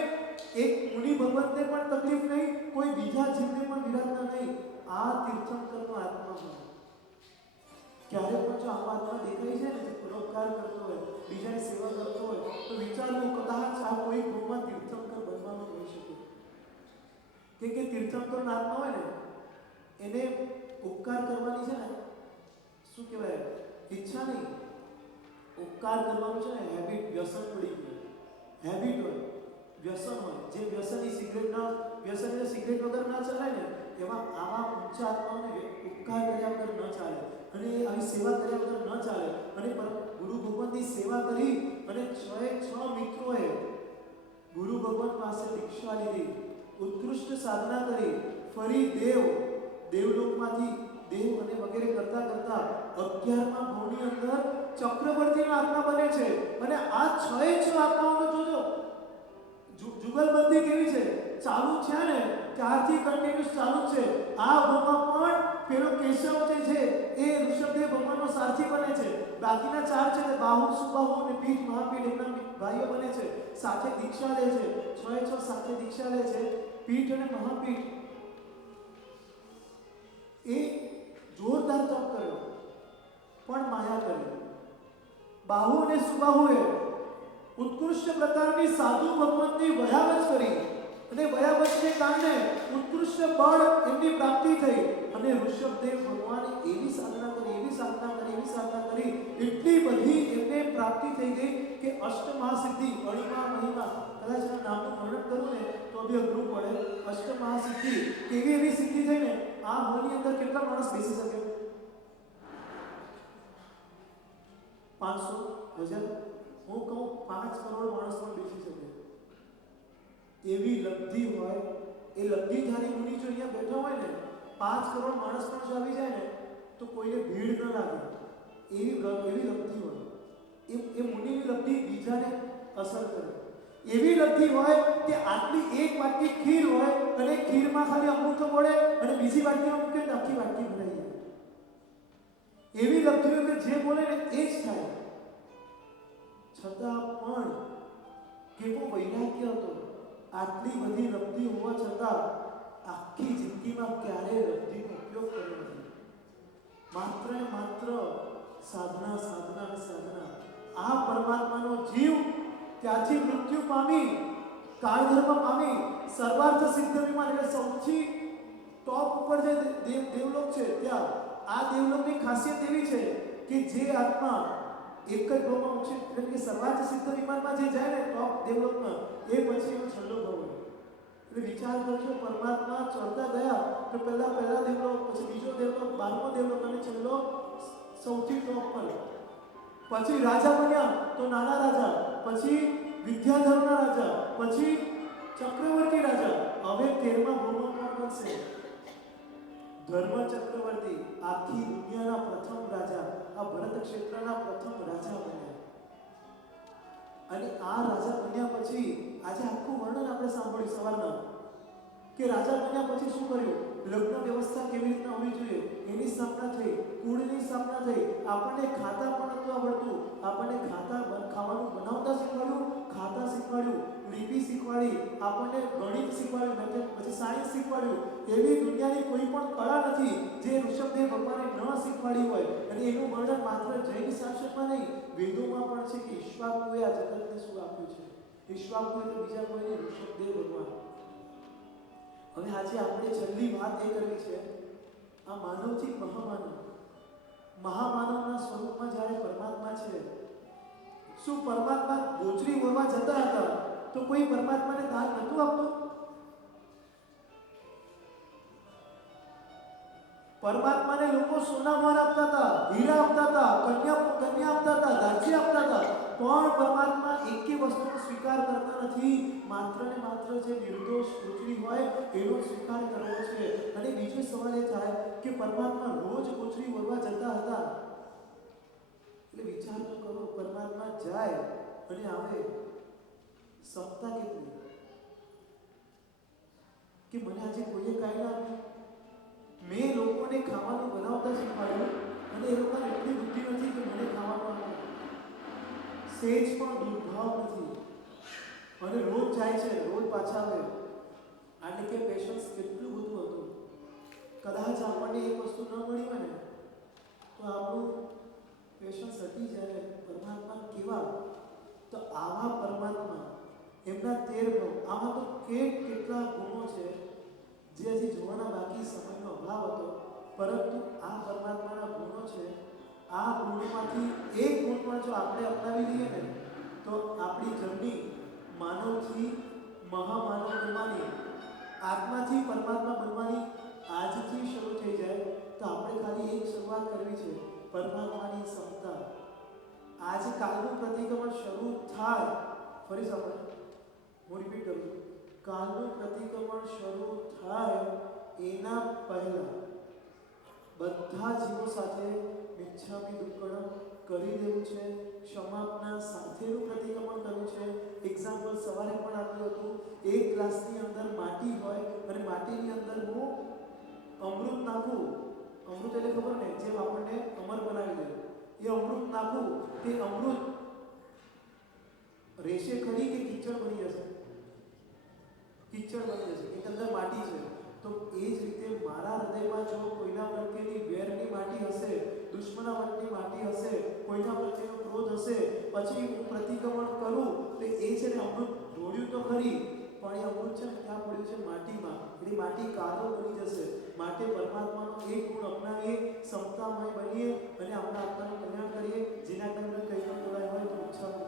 એક મુનિ ભગવતને પણ તકલીફ નહીં, કોઈ બીજા જીવને પણ વિરાટતા નહીં. આ તીર્થંકરનો આત્મા છે. ક્યારે પણ જો આવો આત્મા દેખાય છે ને, જે પરોપકાર કરતો હોય, બીજાની સેવા કરતો હોય, તો વિચારવું કદાચ આ કોઈ ભગવાન તીર્થંકર બનવામાં હોઈ શકે. કે તીર્થંકરનો આત્મા હોય ને, એને ઉપકાર કરવાની છે ને, શું કહેવાય, ઈચ્છા નહીં, ઉપકાર કરવાનું છે ને હેબિટ, વ્યસન પડી ગયું. હેબિટ હોય, વ્યસન હોય. જે વ્યસનની સિગરેટ વગર ના ચાલે ને, એમાં આવા ઊંચા આત્માઓને ઉપકાર કર્યા વગર ન ચાલે અને આવી સેવા કર્યા વગર ન ચાલે. અને ગુરુ ભગવાનની સેવા કરી અને 6 મિત્રોએ ગુરુ ભગવાન પાસે દીક્ષા લીધી, ઉત્કૃષ્ટ સાધના કરી, ફરી દેવલોકમાંથી દેવ અને વગેરે કરતા કરતા 11મા ભાવની અંદર ચક્રવર્તીની આત્મા બને છે. અને આ 6 આત્માઓનો જોજો જુગલબંધી કેવી છે, ચાલુ છે ને ત્યારથી કન્ટિન્યુઅસ ચાલુ છે. આ ભાવમાં પણ પેલો કેશવ જે છે એ ઋષભદેવ ભગવાનનો સારથી બને છે. બાકીના 4 છે તે બાહુ, સુબાહુ અને પીઠ, મહાપીઠ એમના ભાઈઓ બને છે, સાથે દીક્ષા લે છે. 6 સાથે દીક્ષા લે છે. પીઠ અને મહાપીઠ એ જોરદાર તપ કર્યો પણ માયા કરી. બાહુ અને સુબાહુએ ઉત્કૃષ્ટ પ્રકારની સાધુ ભગવાનની વયાવચ કરી અને વયાવચને કારણે ઉત્કૃષ્ટ બળ એમની પ્રાપ્તિ થઈ. અને ઋષભદેવ ભગવાને એવી સાધના કરી, એટલી બધી એમને પ્રાપ્તિ થઈ ગઈ કે અષ્ટમહાસિદ્ધિ, અણિમા મહિમા, કદાચ એના નામનું વર્ણન કરું ને તો બી અઘરું પડે. અષ્ટમહાસિદ્ધિ કેવી એવી સિદ્ધિ થઈ ને, આ હોલની અંદર કેટલા માણસ બેસી શકે? 500, 1000, હું કહું 5 કરોડ માણસ પણ બેસી શકે એવી લબ્ધિ હોય. એ લબ્ધિધારી મુનિ જો અહીંયા બેઠા હોય ને, 5 કરોડ માણસ પણ જો આવી જાય ને તો કોઈને ભીડ ન લાગે એવી લબ્ધિ હોય. એ મુનિની લબ્ધિ બીજાને અસર કરે એવી લબ્ધિ હોય કે આટલી એક વાટકી ખીર હોય અને ખીરમાં ખાલી અમૃત મળે અને બીજી વાટકીમાં મૂકે તો આખી વાટકી ભરાઈ જાય. એવી લબ્ધિ હોય કે જે બોલે ને એ જ થાય. છતાં પણ કેવો વૈરાગ્ય હતો. આટલી બધી લબ્ધિ હોવા છતાં આખી જિંદગીમાં ક્યારેય લબ્ધિનો ઉપયોગ કર્યો નથી. માત્ર ને માત્ર સાધના. આ પરમાત્માનો જીવ ત્યાંથી મૃત્યુ પામી, કાળધર્મ પામી, સર્વાર્થ સિદ્ધ વિમાન એટલે સૌથી ટોપ ઉપર જે દેવલોક છે ત્યાં આ દેવલોકની ખાસિયત એવી છે કે જે આત્મા એક જ ભાવમાં ઉછે એટલે કે સર્વાર્થ સિદ્ધ વિમાનમાં જે જાય ને ટોપ દેવલોકમાં, એ પછી એનો છેલ્લો ભાવ હોય. એટલે વિચાર કરજો, પરમાત્મા ચડતા ગયા તો પહેલા દેવલોક, પછી બીજો દેવલોક, 12મો દેવલોક અને છેલ્લો સૌથી ટોપ પર. પછી રાજા બન્યા તો નાના રાજા, પછી વિદ્યાધરના રાજા, પછી ચક્રવર્તી રાજા, હવે 13મા ભાવમાં કોણ બનશે? ધર્મ ચક્રવર્તી, આખી દુનિયાના પ્રથમ રાજા, આ ભરત ક્ષેત્રના પ્રથમ રાજા બન્યા. અને આ રાજા બન્યા પછી આજે આખું વર્ણન આપણે સાંભળ્યું સવારના કે રાજા બન્યા પછી શું કર્યું, લગ્ન વ્યવસ્થા કેવી રીતના હોવી જોઈએ એની સ્થાપના થઈ, કુળની સ્થાપના થઈ. આપણને ખાતા પણ નતું આવડતું, આપણને ખાવાનું બનાવતા શીખવાડ્યું, ખાતા શીખવાડ્યું, લિપિ શીખવાડી, આપણને ગણિત શીખવાડ્યું, પછી સાયન્સ શીખવાડ્યું. એવી દુનિયાની કોઈ પણ કળા નથી જે ઋષભદેવ ભગવાને ન શીખવાડી હોય. અને એનું વર્ણન માત્ર જૈન શાસ્ત્રમાં નહીં, વેદોમાં પણ છે કે ઈશ્વાકુએ આ જગતને શું આપ્યું છે. ઈશ્વાકુ એટલે બીજા કોઈ નહીં, ઋષભદેવ ભગવાન. હવે આજે આપણે છેલ્લી વાત એ કરવી છે, આ માનવથી મહામાનવના સ્વરૂપમાં જ્યારે પરમાત્મા છે, શું પરમાત્મા ગોચરી વળવા જતા હતા તો કોઈ પરમાત્માને દાન નહોતું આપતું? પરમાત્માને લોકો સોનામાં આપતા હતા, હીરા આપતા હતા, કન્યા આપતા હતા, રાજ્ય આપતા હતા, પણ પરમાત્મા એકે વસ્તુનો સ્વીકાર કરતા નથી. માત્ર ને માત્ર જે નિર્દોષ ગોચરી હોય એનો સ્વીકાર કરવો છે. અને બીજો સવાલ એ થાય કે પરમાત્મા રોજ ગોચરી વળવા જતા હતા, એટલે વિચાર તો કરો, પરમાત્મા જાય અને આવે, સત્તા કેટલી કે મને આજે કોઈએ કાંઈ ના આપ્યું. મેં લોકોને ખાવાનું બનાવતા શીખવાડ્યું અને એ લોકોને એટલી બુદ્ધિ નથી કે મને ખાવાનું આપ્યું. સેજ પણ દુર્ભાવ નથી અને રોજ જાય છે, રોજ પાછા આવે. આને કે પેશન્સ કેટલું બધું હતું. કદાચ આપણને એક વસ્તુ ન મળી હોય ને તો આપણું પેશન્સ હટી જાય. પરમાત્મા કેવા? તો આવા પરમાત્મા, એમના 13 ભાવ, આમાં તો કેટલા ગુણો છે જે હજી જોવાના બાકી, સમયનો અભાવ હતો. પરંતુ આ પરમાત્માના ગુણો છે. આ ગુણોમાંથી એક ગુણ પણ જો આપણે અપનાવી લઈએ ને તો આપણી જર્ની માનવથી મહામાનવ બનવાની, આત્માથી પરમાત્મા બનવાની આજથી શરૂ થઈ જાય. તો આપણે ખાલી એક શરૂઆત કરવી છે, પરમાત્માની ક્ષમતા. આજે કાલનું પ્રતિક્રમણ શરૂ થાય, ફરી સાંભળો, હું રિપીટ કરું છું, કાલનું પ્રતિક્રમણ શરૂ થાય એના પહેલા બધા જીવો સાથે મિચ્છામી દુક્કડમ કરી દેવું છે, ક્ષમાપના સાથેનું પ્રતિક્રમણ કરવું છે. એક્ઝામ્પલ સવારે પણ આપ્યું હતું, એક ગ્લાસની અંદર માટી હોય અને માટીની અંદર હું અમૃત નાખું. અમૃત એટલે ખબર ને, જેમ આપણને અમર બનાવી દે, એ અમૃત નાખું, તે અમૃત રેશે ખરી કે કીચડ બની જશે? કીચડ બની જશે, એક અંદર માટી છે. તો એ જ રીતે મારા હૃદયમાં જો કોઈના પ્રત્યેની વેરની માટી હશે, દુશ્મનાવટની માટી હશે, કોઈના પ્રત્યેનો ક્રોધ હશે, પછી હું પ્રતિક્રમણ કરું તો એ છે ને અમૃત ઢોળ્યું તો ખરી, પણ એ અમૃત છે ને ક્યાં પડ્યું છે? માટીમાં. એટલે માટી કાદવ બની જશે. માટે પરમાત્માનો એક ગુણ અપનાવીએ, સમતામય બનીએ અને આપણા આત્માનું કલ્યાણ કરીએ. જેના કારણે કંઈ પણ બોલાય હોય તો ઈચ્છા કરો.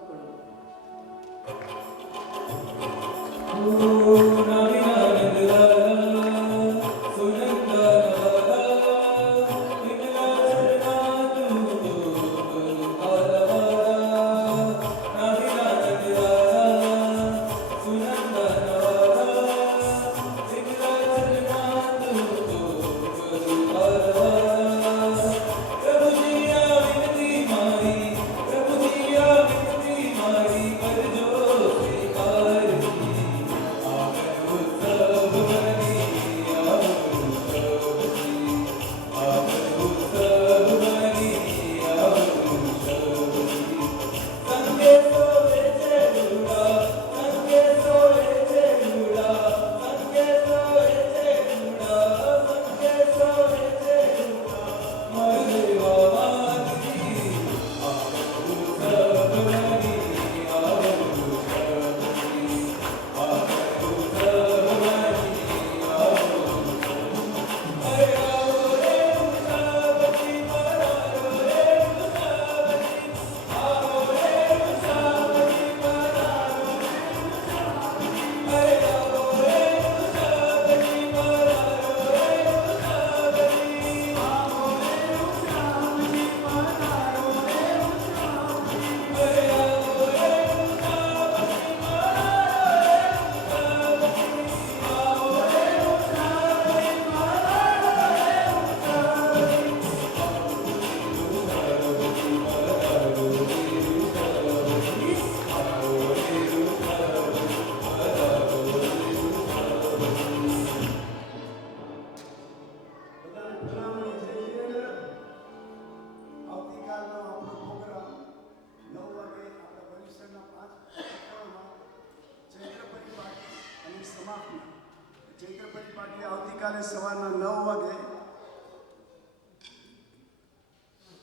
ચૈત્ર પરિપાટી આવતીકાલે સવારના 9 વાગે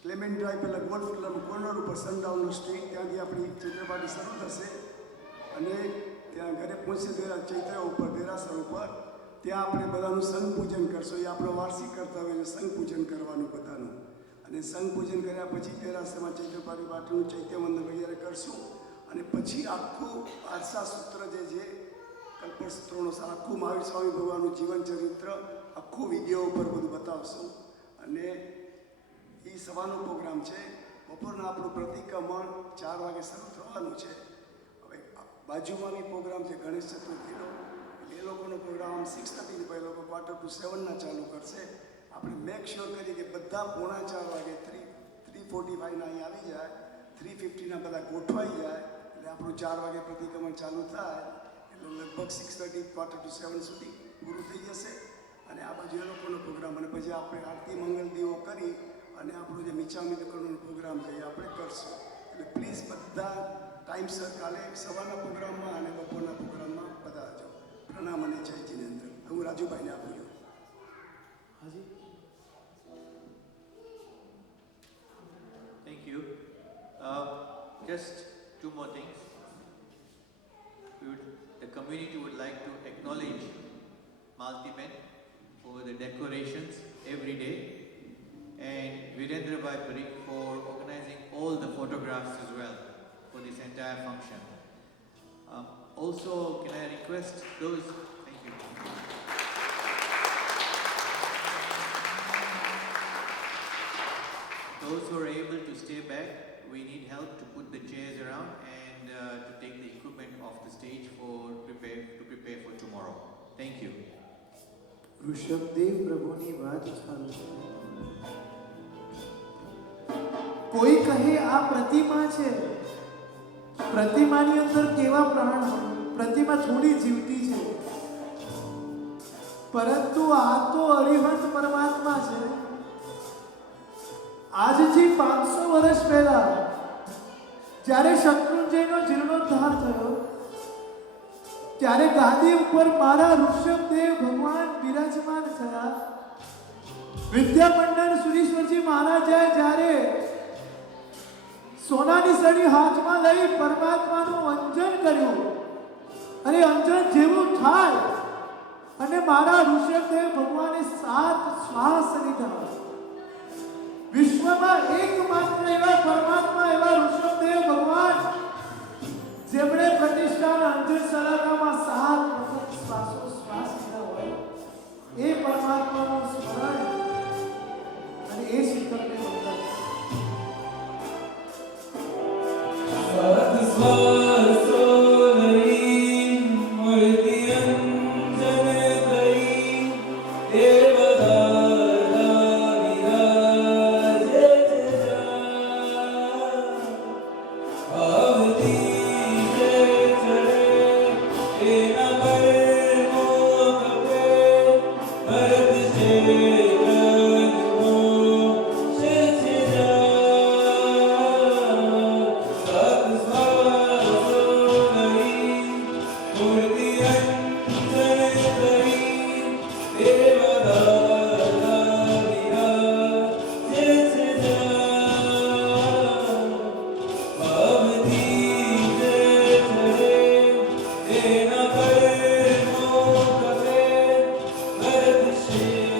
ક્લેમેન્ટ ડ્રાઈવ પેલા ગોલ્ફ ક્લબ કોર્નર ઉપર સનડાઉન સ્ટ્રીટ, ત્યાંથી આપણી ચૈત્રપાટી શરૂ થશે અને ત્યાં ઘરે પહોંચી ચૈત્ર ઉપર દેરાસર ઉપર ત્યાં આપણે બધાનું સંઘ પૂજન કરશું. એ આપણો વાર્ષિક કર્તવ્ય છે, સંઘ પૂજન કરવાનું બધાનું. અને સંઘ પૂજન કર્યા પછી દેરાસરમાં ચૈત્રપાટી પાટીનું ચૈત્યવંદન વગેરે કરશું અને પછી આખું આરસા સૂત્ર જે છે કલ્પસૂત્રોનો આખું મહાવીર સ્વામી ભગવાનનું જીવન ચરિત્ર આખું વિડીયો ઉપર બધું બતાવશું. અને એ સવારનો પ્રોગ્રામ છે. બપોરના આપણું પ્રતિક્રમણ 4 વાગે શરૂ થવાનું છે. હવે બાજુમાં બી પ્રોગ્રામ છે ગણેશ ચતુર્થીનો, એ લોકોનો પ્રોગ્રામ 6:30 પછી લોકો 7:45 ચાલુ કરશે. આપણે મેક શ્યોર કરીએ કે બધા 3:45 વાગે 3:45 અહીંયા આવી જાય, 3:50 બધા ગોઠવાઈ જાય એટલે આપણું 4 વાગે પ્રતિક્રમણ ચાલુ થાય એટલે લગભગ 6:30 7:45 સુધી પૂરું થઈ જશે. અને આ બાજુ એ લોકોનો પ્રોગ્રામ અને પછી આપણે આરતી મંગલ દીવો કરી અને આપણું જે મિચ્છામી દુક્કડમનો પ્રોગ્રામ છે એ આપણે કરશું. એટલે પ્લીઝ બધા ટાઈમસર કાલે સવારના પ્રોગ્રામમાં અને બપોરના પ્રોગ્રામમાં પધારજો. પ્રણામ અને જય જિનેન્દ્ર. હું રાજુભાઈને આપું છું. હાજી. Thank you. Just two more things. The community would like to acknowledge Maltimen for the decorations every day and Virendra Bhai Parikh for organizing all the photographs as well for this entire function. Also, can I request those? Thank you. Those who are able to stay back, we need help to put the chairs around and to take the equipment off the stage for Rishabhdev પ્રભુની વાત ચાલુ છે. કોઈ કહે આ પ્રતિમા છે, પ્રતિમાની અંદર કેવા પ્રાણ હોય, પ્રતિમા થોડી જીવતી છે, પરંતુ આ તો અરિહંત પરમાત્મા છે. આજથી 500 વર્ષ પહેલા જ્યારે શત્રુંજયનો જીર્ણોદ્ધાર થયો ત્યારે ગાદી ઉપર મારા ઋષભદેવ ભગવાન બિરાજમાન થયા. વિદ્યામંડળ સુરીશ્વરજી મહારાજે જ્યારે સોનાની સળી હાથમાં લઈ પરમાત્માનું અંજન કર્યું અને અંજન જેવું થાય અને મારા ઋષભદેવ ભગવાને 7 શ્વાસ લીધા. વિશ્વમાં એકમાત્ર એવા પરમાત્મા એવા ઋષભદેવ ભગવાન જેમણે પ્રતિષ્ઠાના અંજન સલાકામાં 7 વખત શ્વાસ લીધા હોય, એ પરમાત્માનું સ્મરણ અને એ શીતળને વંદન. સાત શ્વાસો લઈ મૂર્તિ અંજન કરી દેવદારા વિરાજે આવતી જે ચડે એના કર્મો કપે ભરત છે કર્મો છે સાત શ્વાસો લઈ મૂર્તિ અંજન કરી દેવદારા વિરાજે ભાવથી જે ચડે એના કર્મો કપે ભરત છે કર્મો છે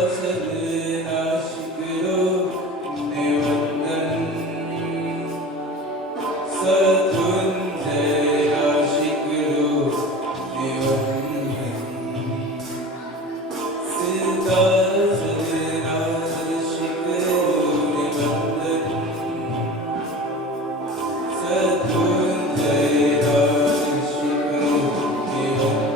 સિદ્ધાચલના શિખરો ને વંદન સત્વંજયના શિખરો ને વંદન સિદ્ધાચલના શિખરો ને વંદન સત્વંજયના શિખરો ને વંદન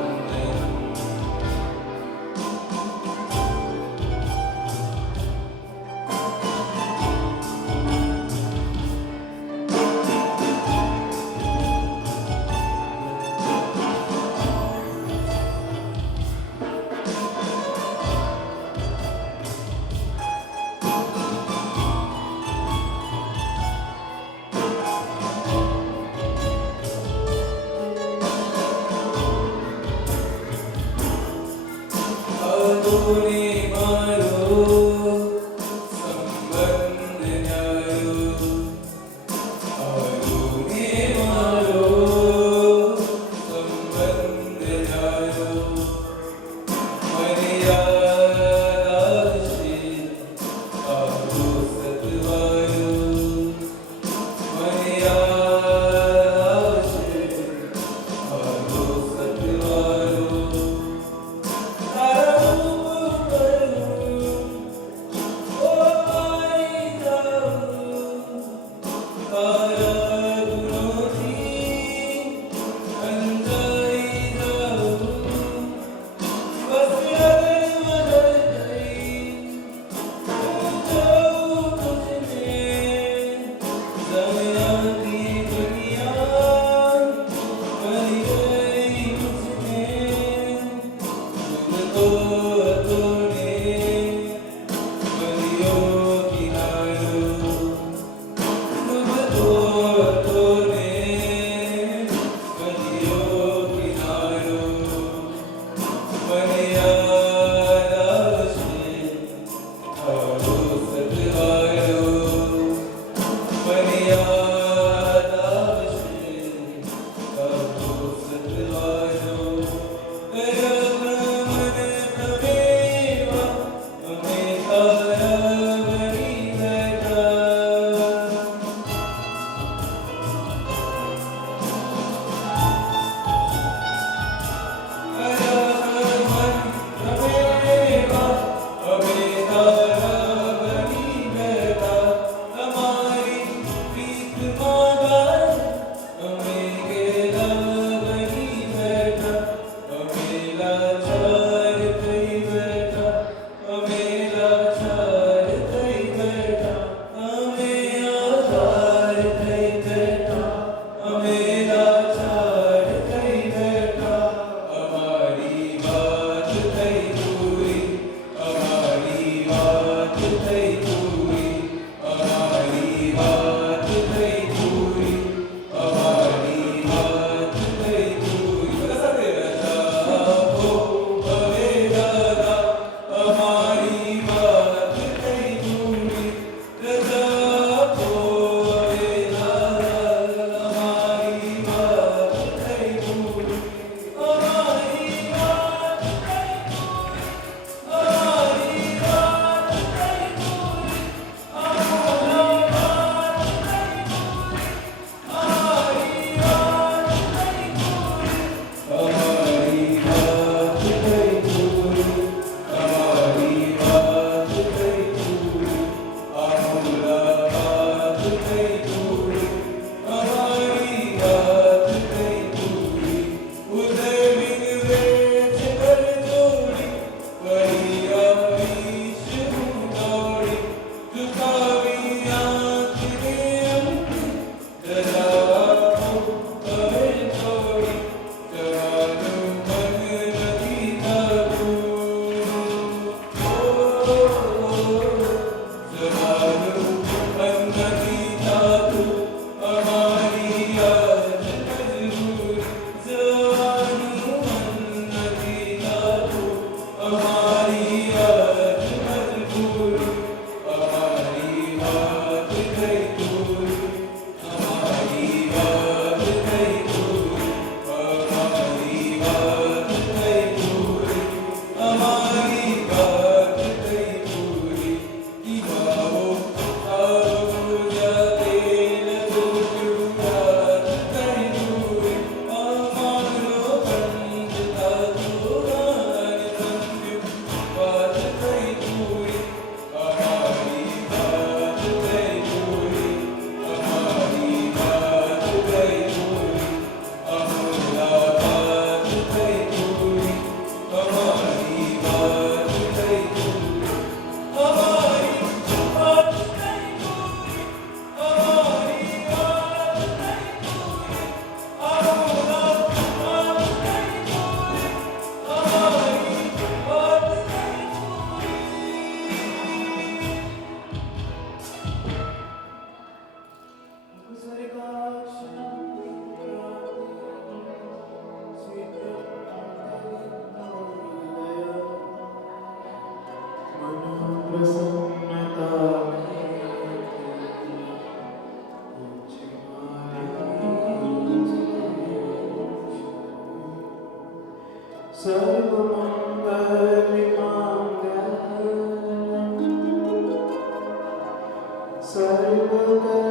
સર્વકલ્યાણકારણમ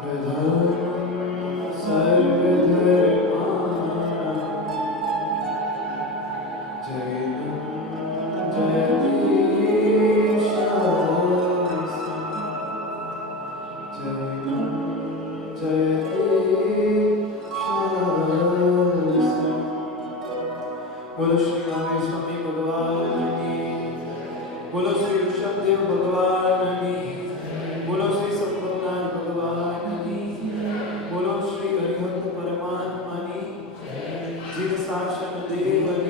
પ્રધાનમ સર્વધર્માણામ જયતું બોલો શ્રી રામેશ સ્વામી ભગવાનની, બોલો શ્રી ઋષભદેવ ભગવાનની, બોલો શ્રી સંપન્નાથ ભગવાનની, બોલો શ્રી હરિહર પરમાત્માની, જીવ સાક્ષાત દેવની